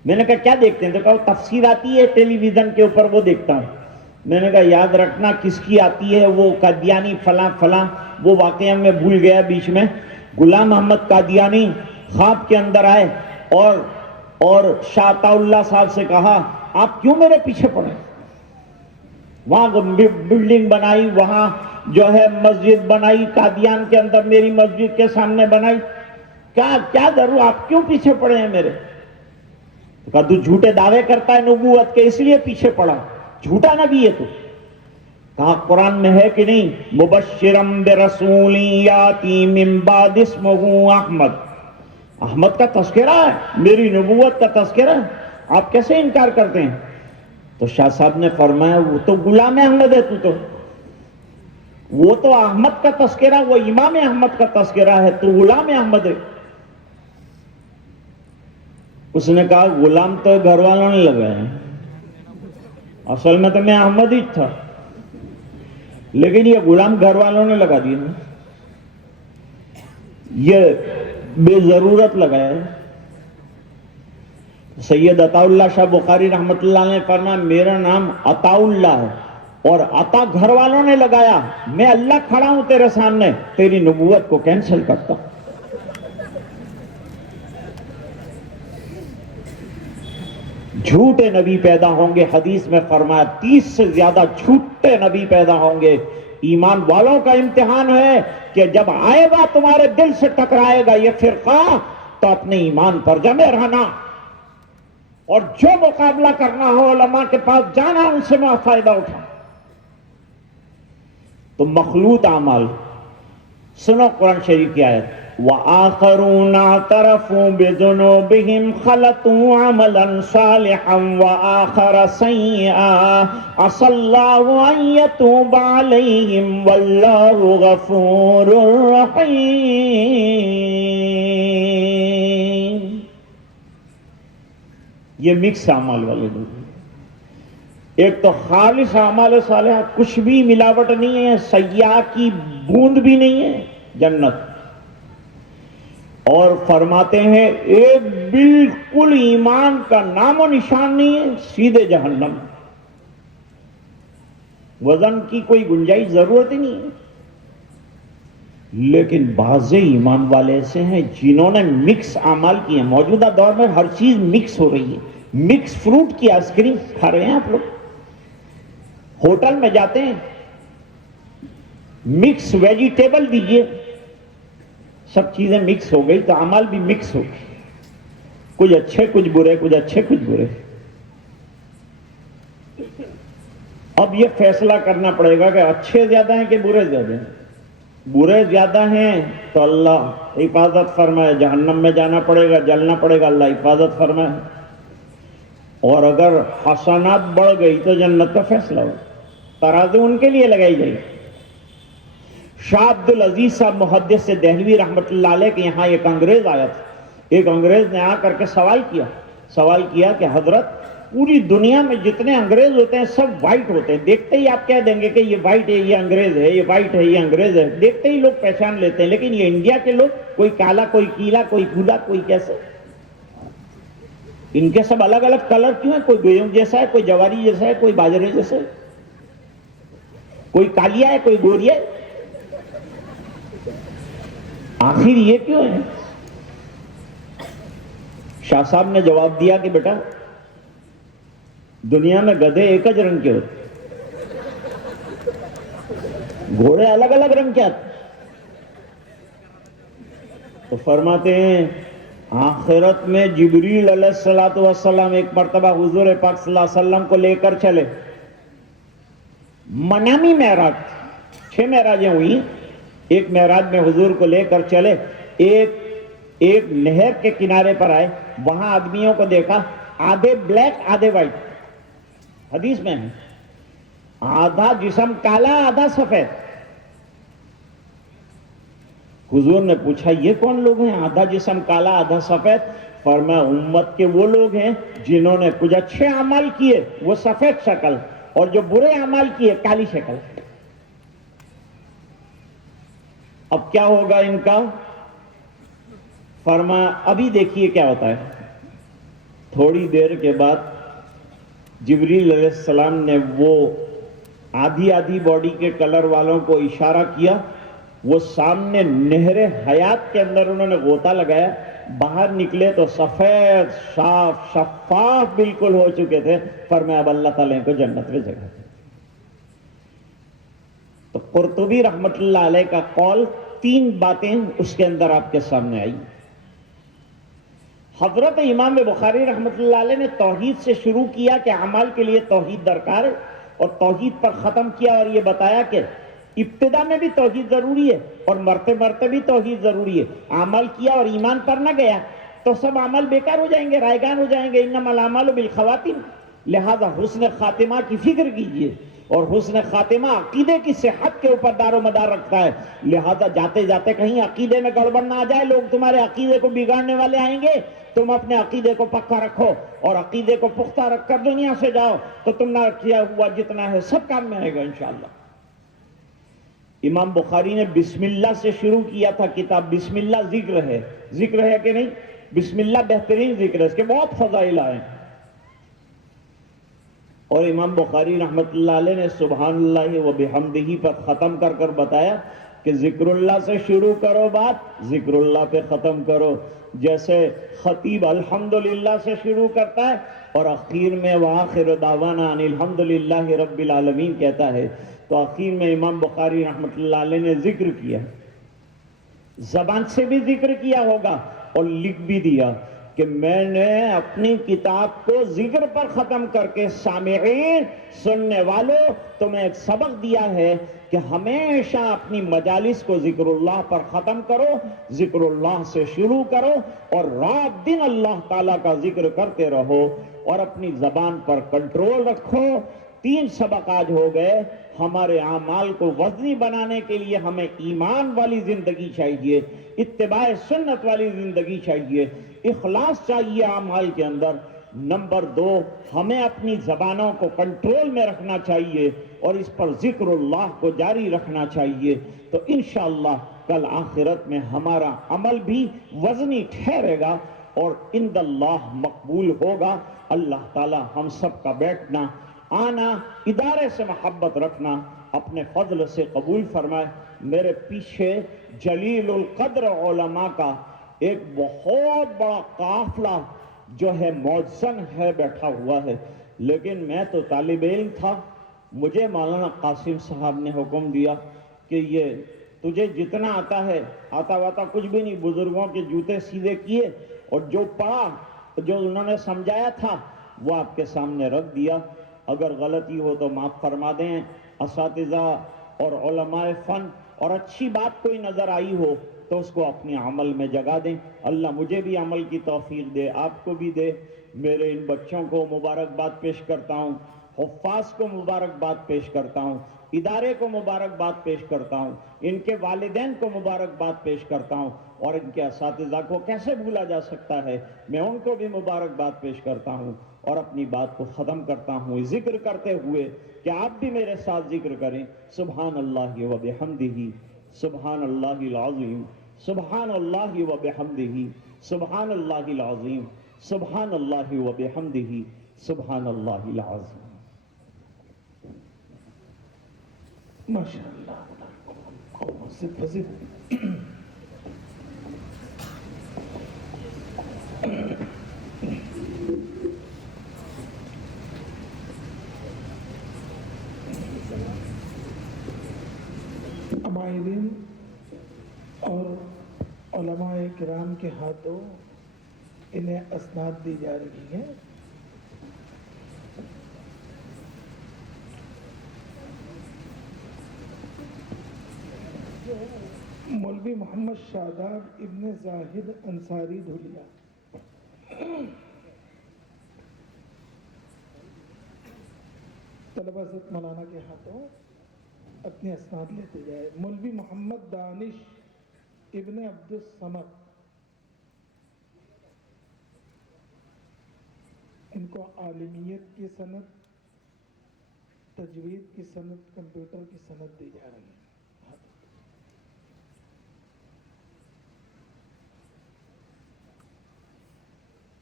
میں نے کہا کیا دیکھتے ہیں؟ تو کہا وہ تفسیر آتی ہے ٹیلی ویژن کے اوپر، وہ دیکھتا ہوں. میں نے کہا یاد رکھنا کس کی آتی ہے، وہ قادیانی فلاں فلاں. وہ واقعہ میں بھول گیا بیچ میں. غلام محمد قادیانی خواب کے اندر آئے اور شاہ عطا اللہ صاحب سے کہا آپ کیوں میرے پیچھے پڑے؟ وہاں بلڈنگ بنائی، وہاں جو ہے مسجد بنائی، قادیان کے اندر میری مسجد کے سامنے بنائی، کیا ضرور، آپ کیوں پیچھے پڑے ہیں میرے؟ کہا تو جھوٹے دعوے کرتا ہے نبوت کے، اس لیے پیچھے پڑا، جھوٹا نبی ہے تو. کہا قرآن میں ہے کہ نہیں؟ مبشرم برسول یاتی من بعد اسمہ احمد، احمد کا تذکرہ ہے، میری نبوت کا تذکرہ ہے، آپ کیسے انکار کرتے ہیں؟ تو شاہ صاحب نے فرمایا وہ تو غلام احمد ہے، تو وہ تو احمد کا تذکرہ، وہ امام احمد کا تذکرہ ہے، تو غلام احمد ہے۔ اس نے کہا غلام تو گھر والوں نے لگایا، اصل میں تو میں احمد ہی تھا، لیکن یہ غلام گھر والوں نے لگا دیا، یہ بے ضرورت لگایا ہے۔ سید عطا اللہ شاہ بخاری رحمت اللہ نے فرمایا میرا نام عطا اللہ ہے، اور عطا گھر والوں نے لگایا، میں اللہ کھڑا ہوں تیرے سامنے، تیری نبوت کو کینسل کرتا ہوں۔ جھوٹے نبی پیدا ہوں گے، حدیث میں فرمایا 30 سے زیادہ جھوٹے نبی پیدا ہوں گے۔ ایمان والوں کا امتحان ہے کہ جب آئے گا تمہارے دل سے ٹکرائے گا یہ فرقہ، تو اپنے ایمان پر جمے رہنا، اور جو مقابلہ کرنا ہو علماء کے پاس جانا، ان سے فائدہ اٹھا۔ تو مخلوط اعمال، سنو قرآن شریف کی آیت، وآخرون اعترفوا بذنوبهم خلطوا عملا صالحا وآخر سيئا عسى الله أن يتوب عليهم والله غفور رحيم۔ یہ مکس اعمال والے لوگ، ایک تو خالص اعمال صالحہ، کچھ بھی ملاوٹ نہیں ہے، سیاح کی بوند بھی نہیں ہے، جنت۔ اور فرماتے ہیں ایک بالکل ایمان کا نام و نشان نہیں ہے، سیدھے جہنم، وزن کی کوئی گنجائش ضرورت ہی نہیں ہے۔ لیکن بعض ایمان والے ایسے ہیں جنہوں نے مکس اعمال کیے ہیں۔ موجودہ دور میں ہر چیز مکس ہو رہی ہے، مکس فروٹ کی آئس کریم کھا رہے ہیں آپ لوگ، ہوٹل میں جاتے ہیں مکس ویجیٹیبل دیجئے، سب چیزیں مکس ہو گئی تو اعمال بھی مکس ہو گئی، کچھ اچھے کچھ برے، کچھ اچھے کچھ برے۔ اب یہ فیصلہ کرنا پڑے گا کہ اچھے زیادہ ہیں کہ برے زیادہ ہیں۔ برے زیادہ ہیں تو اللہ حفاظت فرمائے، جہنم میں جانا پڑے گا، جلنا پڑے گا، اللہ حفاظت فرمائے۔ اور اگر حسنات بڑھ گئی تو جنت کا فیصلہ ہو، ترازو ان کے لیے لگائی جائے گی۔ شاہ عبد العزیز صاحب محدث سے دہلوی رحمت اللہ علیہ کے یہاں ایک انگریز آیا تھا۔ ایک انگریز نے آ کر کے سوال کیا کہ حضرت پوری دنیا میں جتنے انگریز ہوتے ہیں سب وائٹ ہوتے ہیں، دیکھتے ہی آپ کہہ دیں گے کہ یہ وائٹ ہے، یہ انگریز ہے، یہ وائٹ ہے، یہ انگریز ہے، دیکھتے ہی لوگ پہچان لیتے ہیں، لیکن یہ انڈیا کے لوگ کوئی کالا، کوئی پیلا، کوئی بھولا، کوئی کیسے، ان کے سب الگ الگ کلر کیوں ہیں؟ کوئی گیہوں جیسا ہے، کوئی جواری جیسا ہے، کوئی باجرے جیسا ہے، کوئی کالیا ہے، کوئی گوریا ہے، آخر یہ کیوں ہے؟ شاہ صاحب نے جواب دیا کہ بیٹا دنیا میں گدھے ایک ہی رنگ کے ہوتے، گھوڑے الگ الگ رنگ کے آتے۔ تو فرماتے ہیں آخرت میں جبریل علیہ السلام ایک مرتبہ حضور پاک صلی اللہ علیہ وسلم کو لے کر چلے، منامی معراج، 6 معراجیں ہوئی، ایک معراج میں حضور کو لے کر چلے، ایک نہر کے کنارے پر آئے، وہاں آدمیوں کو دیکھا، آدھے بلیک آدھے وائٹ، حدیث میں ہے، آدھا جسم کالا آدھا سفید۔ حضور نے پوچھا یہ کون لوگ ہیں آدھا جسم کالا آدھا سفید؟ فرمایا امت کے وہ لوگ ہیں جنہوں نے کچھ اچھے اعمال کیے وہ سفید شکل، اور جو برے اعمال کیے کالی شکل۔ اب کیا ہوگا ان کا؟ فرمایا ابھی دیکھیے کیا ہوتا ہے۔ تھوڑی دیر کے بعد جبریل علیہ السلام نے وہ آدھی آدھی باڈی کے کلر والوں کو اشارہ کیا، وہ سامنے نہر حیات کے اندر انہوں نے غوطہ لگایا، باہر نکلے تو سفید صاف شفاف بالکل ہو چکے تھے۔ فرمایا اب اللہ تعالیٰ کو جنت میں جگہ دے۔ تو قرطبی رحمت اللہ علیہ کا قول 3 باتیں اس کے اندر آپ کے سامنے آئی۔ حضرت امام بخاری رحمت اللہ علیہ نے توحید سے شروع کیا کہ اعمال کے لیے توحید درکار ہے، اور توحید پر ختم کیا اور یہ بتایا کہ ابتدا میں بھی توحید ضروری ہے اور مرتے مرتے بھی توحید ضروری ہے. عمل کیا اور ایمان پر نہ گیا تو سب عمل بیکار ہو جائیں گے, رائگان ہو جائیں گے. انما الاعمال بالخواتیم. لہذا حسن خاتمہ کی فکر کیجئے, اور حسن خاتمہ عقیدے کی صحت کے اوپر دار و مدار رکھتا ہے. لہذا جاتے جاتے کہیں عقیدے میں گڑبڑ نہ آ جائے, لوگ تمہارے عقیدے کو بگاڑنے والے آئیں گے. تم اپنے عقیدے کو پکا رکھو اور عقیدے کو پختہ رکھ کر دنیا سے جاؤ تو تم نے کیا ہوا جتنا ہے سب کام میں آئے گا انشاءاللہ. امام بخاری نے بسم اللہ سے شروع کیا تھا کتاب. بسم اللہ ذکر ہے, ذکر ہے کہ نہیں؟ بسم اللہ بہترین ذکر ہے, اس کے بہت فضائل آئے. اور امام بخاری رحمت اللہ علیہ نے سبحان اللہ و بحمدہ پر ختم کر کر بتایا کہ ذکر اللہ سے شروع کرو بات, ذکر اللہ پہ ختم کرو. جیسے خطیب الحمدللہ سے شروع کرتا ہے اور اخیر میں وآخر دعوانا ان الحمدللہ رب العالمین کہتا ہے, تو اخیر میں امام بخاری رحمت اللہ علیہ نے ذکر کیا, زبان سے بھی ذکر کیا ہوگا اور لکھ بھی دیا کہ میں نے اپنی کتاب کو ذکر پر ختم کر کے سامعین سننے والوں تمہیں ایک سبق دیا ہے کہ ہمیشہ اپنی مجالس کو ذکر اللہ پر ختم کرو, ذکر اللہ سے شروع کرو اور رات دن اللہ تعالیٰ کا ذکر کرتے رہو اور اپنی زبان پر کنٹرول رکھو. 3 سبق آج ہو گئے. ہمارے اعمال کو وزنی بنانے کے لیے ہمیں ایمان والی زندگی چاہیے, اتباع سنت والی زندگی چاہیے, اخلاص چاہیے اعمال کے اندر. نمبر 2, ہمیں اپنی زبانوں کو کنٹرول میں رکھنا چاہیے اور اس پر ذکر اللہ کو جاری رکھنا چاہیے. تو انشاءاللہ کل آخرت میں ہمارا عمل بھی وزنی ٹھہرے گا اور عند اللہ مقبول ہوگا. اللہ تعالی ہم سب کا بیٹھنا آنا ادارے سے محبت رکھنا اپنے فضل سے قبول فرمائے. میرے پیچھے جلیل القدر علماء کا ایک بہت بڑا قافلہ جو ہے معزن ہے بیٹھا ہوا ہے, لیکن میں تو طالب علم تھا. مجھے مولانا قاسم صاحب نے حکم دیا کہ یہ تجھے جتنا آتا ہے, آتا واتا کچھ بھی نہیں, بزرگوں کے جوتے سیدھے کیے اور جو پڑھا جو انہوں نے سمجھایا تھا وہ آپ کے سامنے رکھ دیا. اگر غلطی ہو تو معاف فرما دیں. اساتذہ اور علماء فن اور اچھی بات کوئی نظر آئی ہو تو اس کو اپنے عمل میں جگا دیں. اللہ مجھے بھی عمل کی توفیق دے, آپ کو بھی دے. میرے ان بچوں کو مبارکباد پیش کرتا ہوں, حفاظ کو مبارکباد پیش کرتا ہوں, ادارے کو مبارکباد پیش کرتا ہوں, ان کے والدین کو مبارکباد پیش کرتا ہوں, اور ان کے اساتذہ کو کیسے بھولا جا سکتا ہے, میں ان کو بھی مبارکباد پیش کرتا ہوں. اور اپنی بات کو ختم کرتا ہوں ذکر کرتے ہوئے کہ آپ بھی میرے ساتھ ذکر کریں. سبحان اللہ و بحمدہ, سبحان اللہ العظیم, سبحان اللہ و بحمدہ, سبحان اللہ العظیم, سبحان اللہ و بحمدہ, سبحان اللہ العظیم. ماشاءاللہ سے فضل. عمائدین اور علماء کرام کے ہاتھوں انہیں اسناد دی جا رہی ہیں. مولوی محمد شاداب ابن زاہد انصاری دھولیا. طلبہ حضرت مولانا کے ہاتھوں اپنے اسناد لیتے جائے. مولوی محمد دانش ابن عبد الصمد, ان کو عالمیت کی سند, تجوید کی سند, کمپیوٹر کی سند دی جا رہی ہے.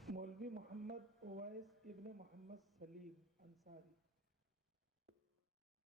مولوی محمد اویس ابن محمد سلیم انصاری.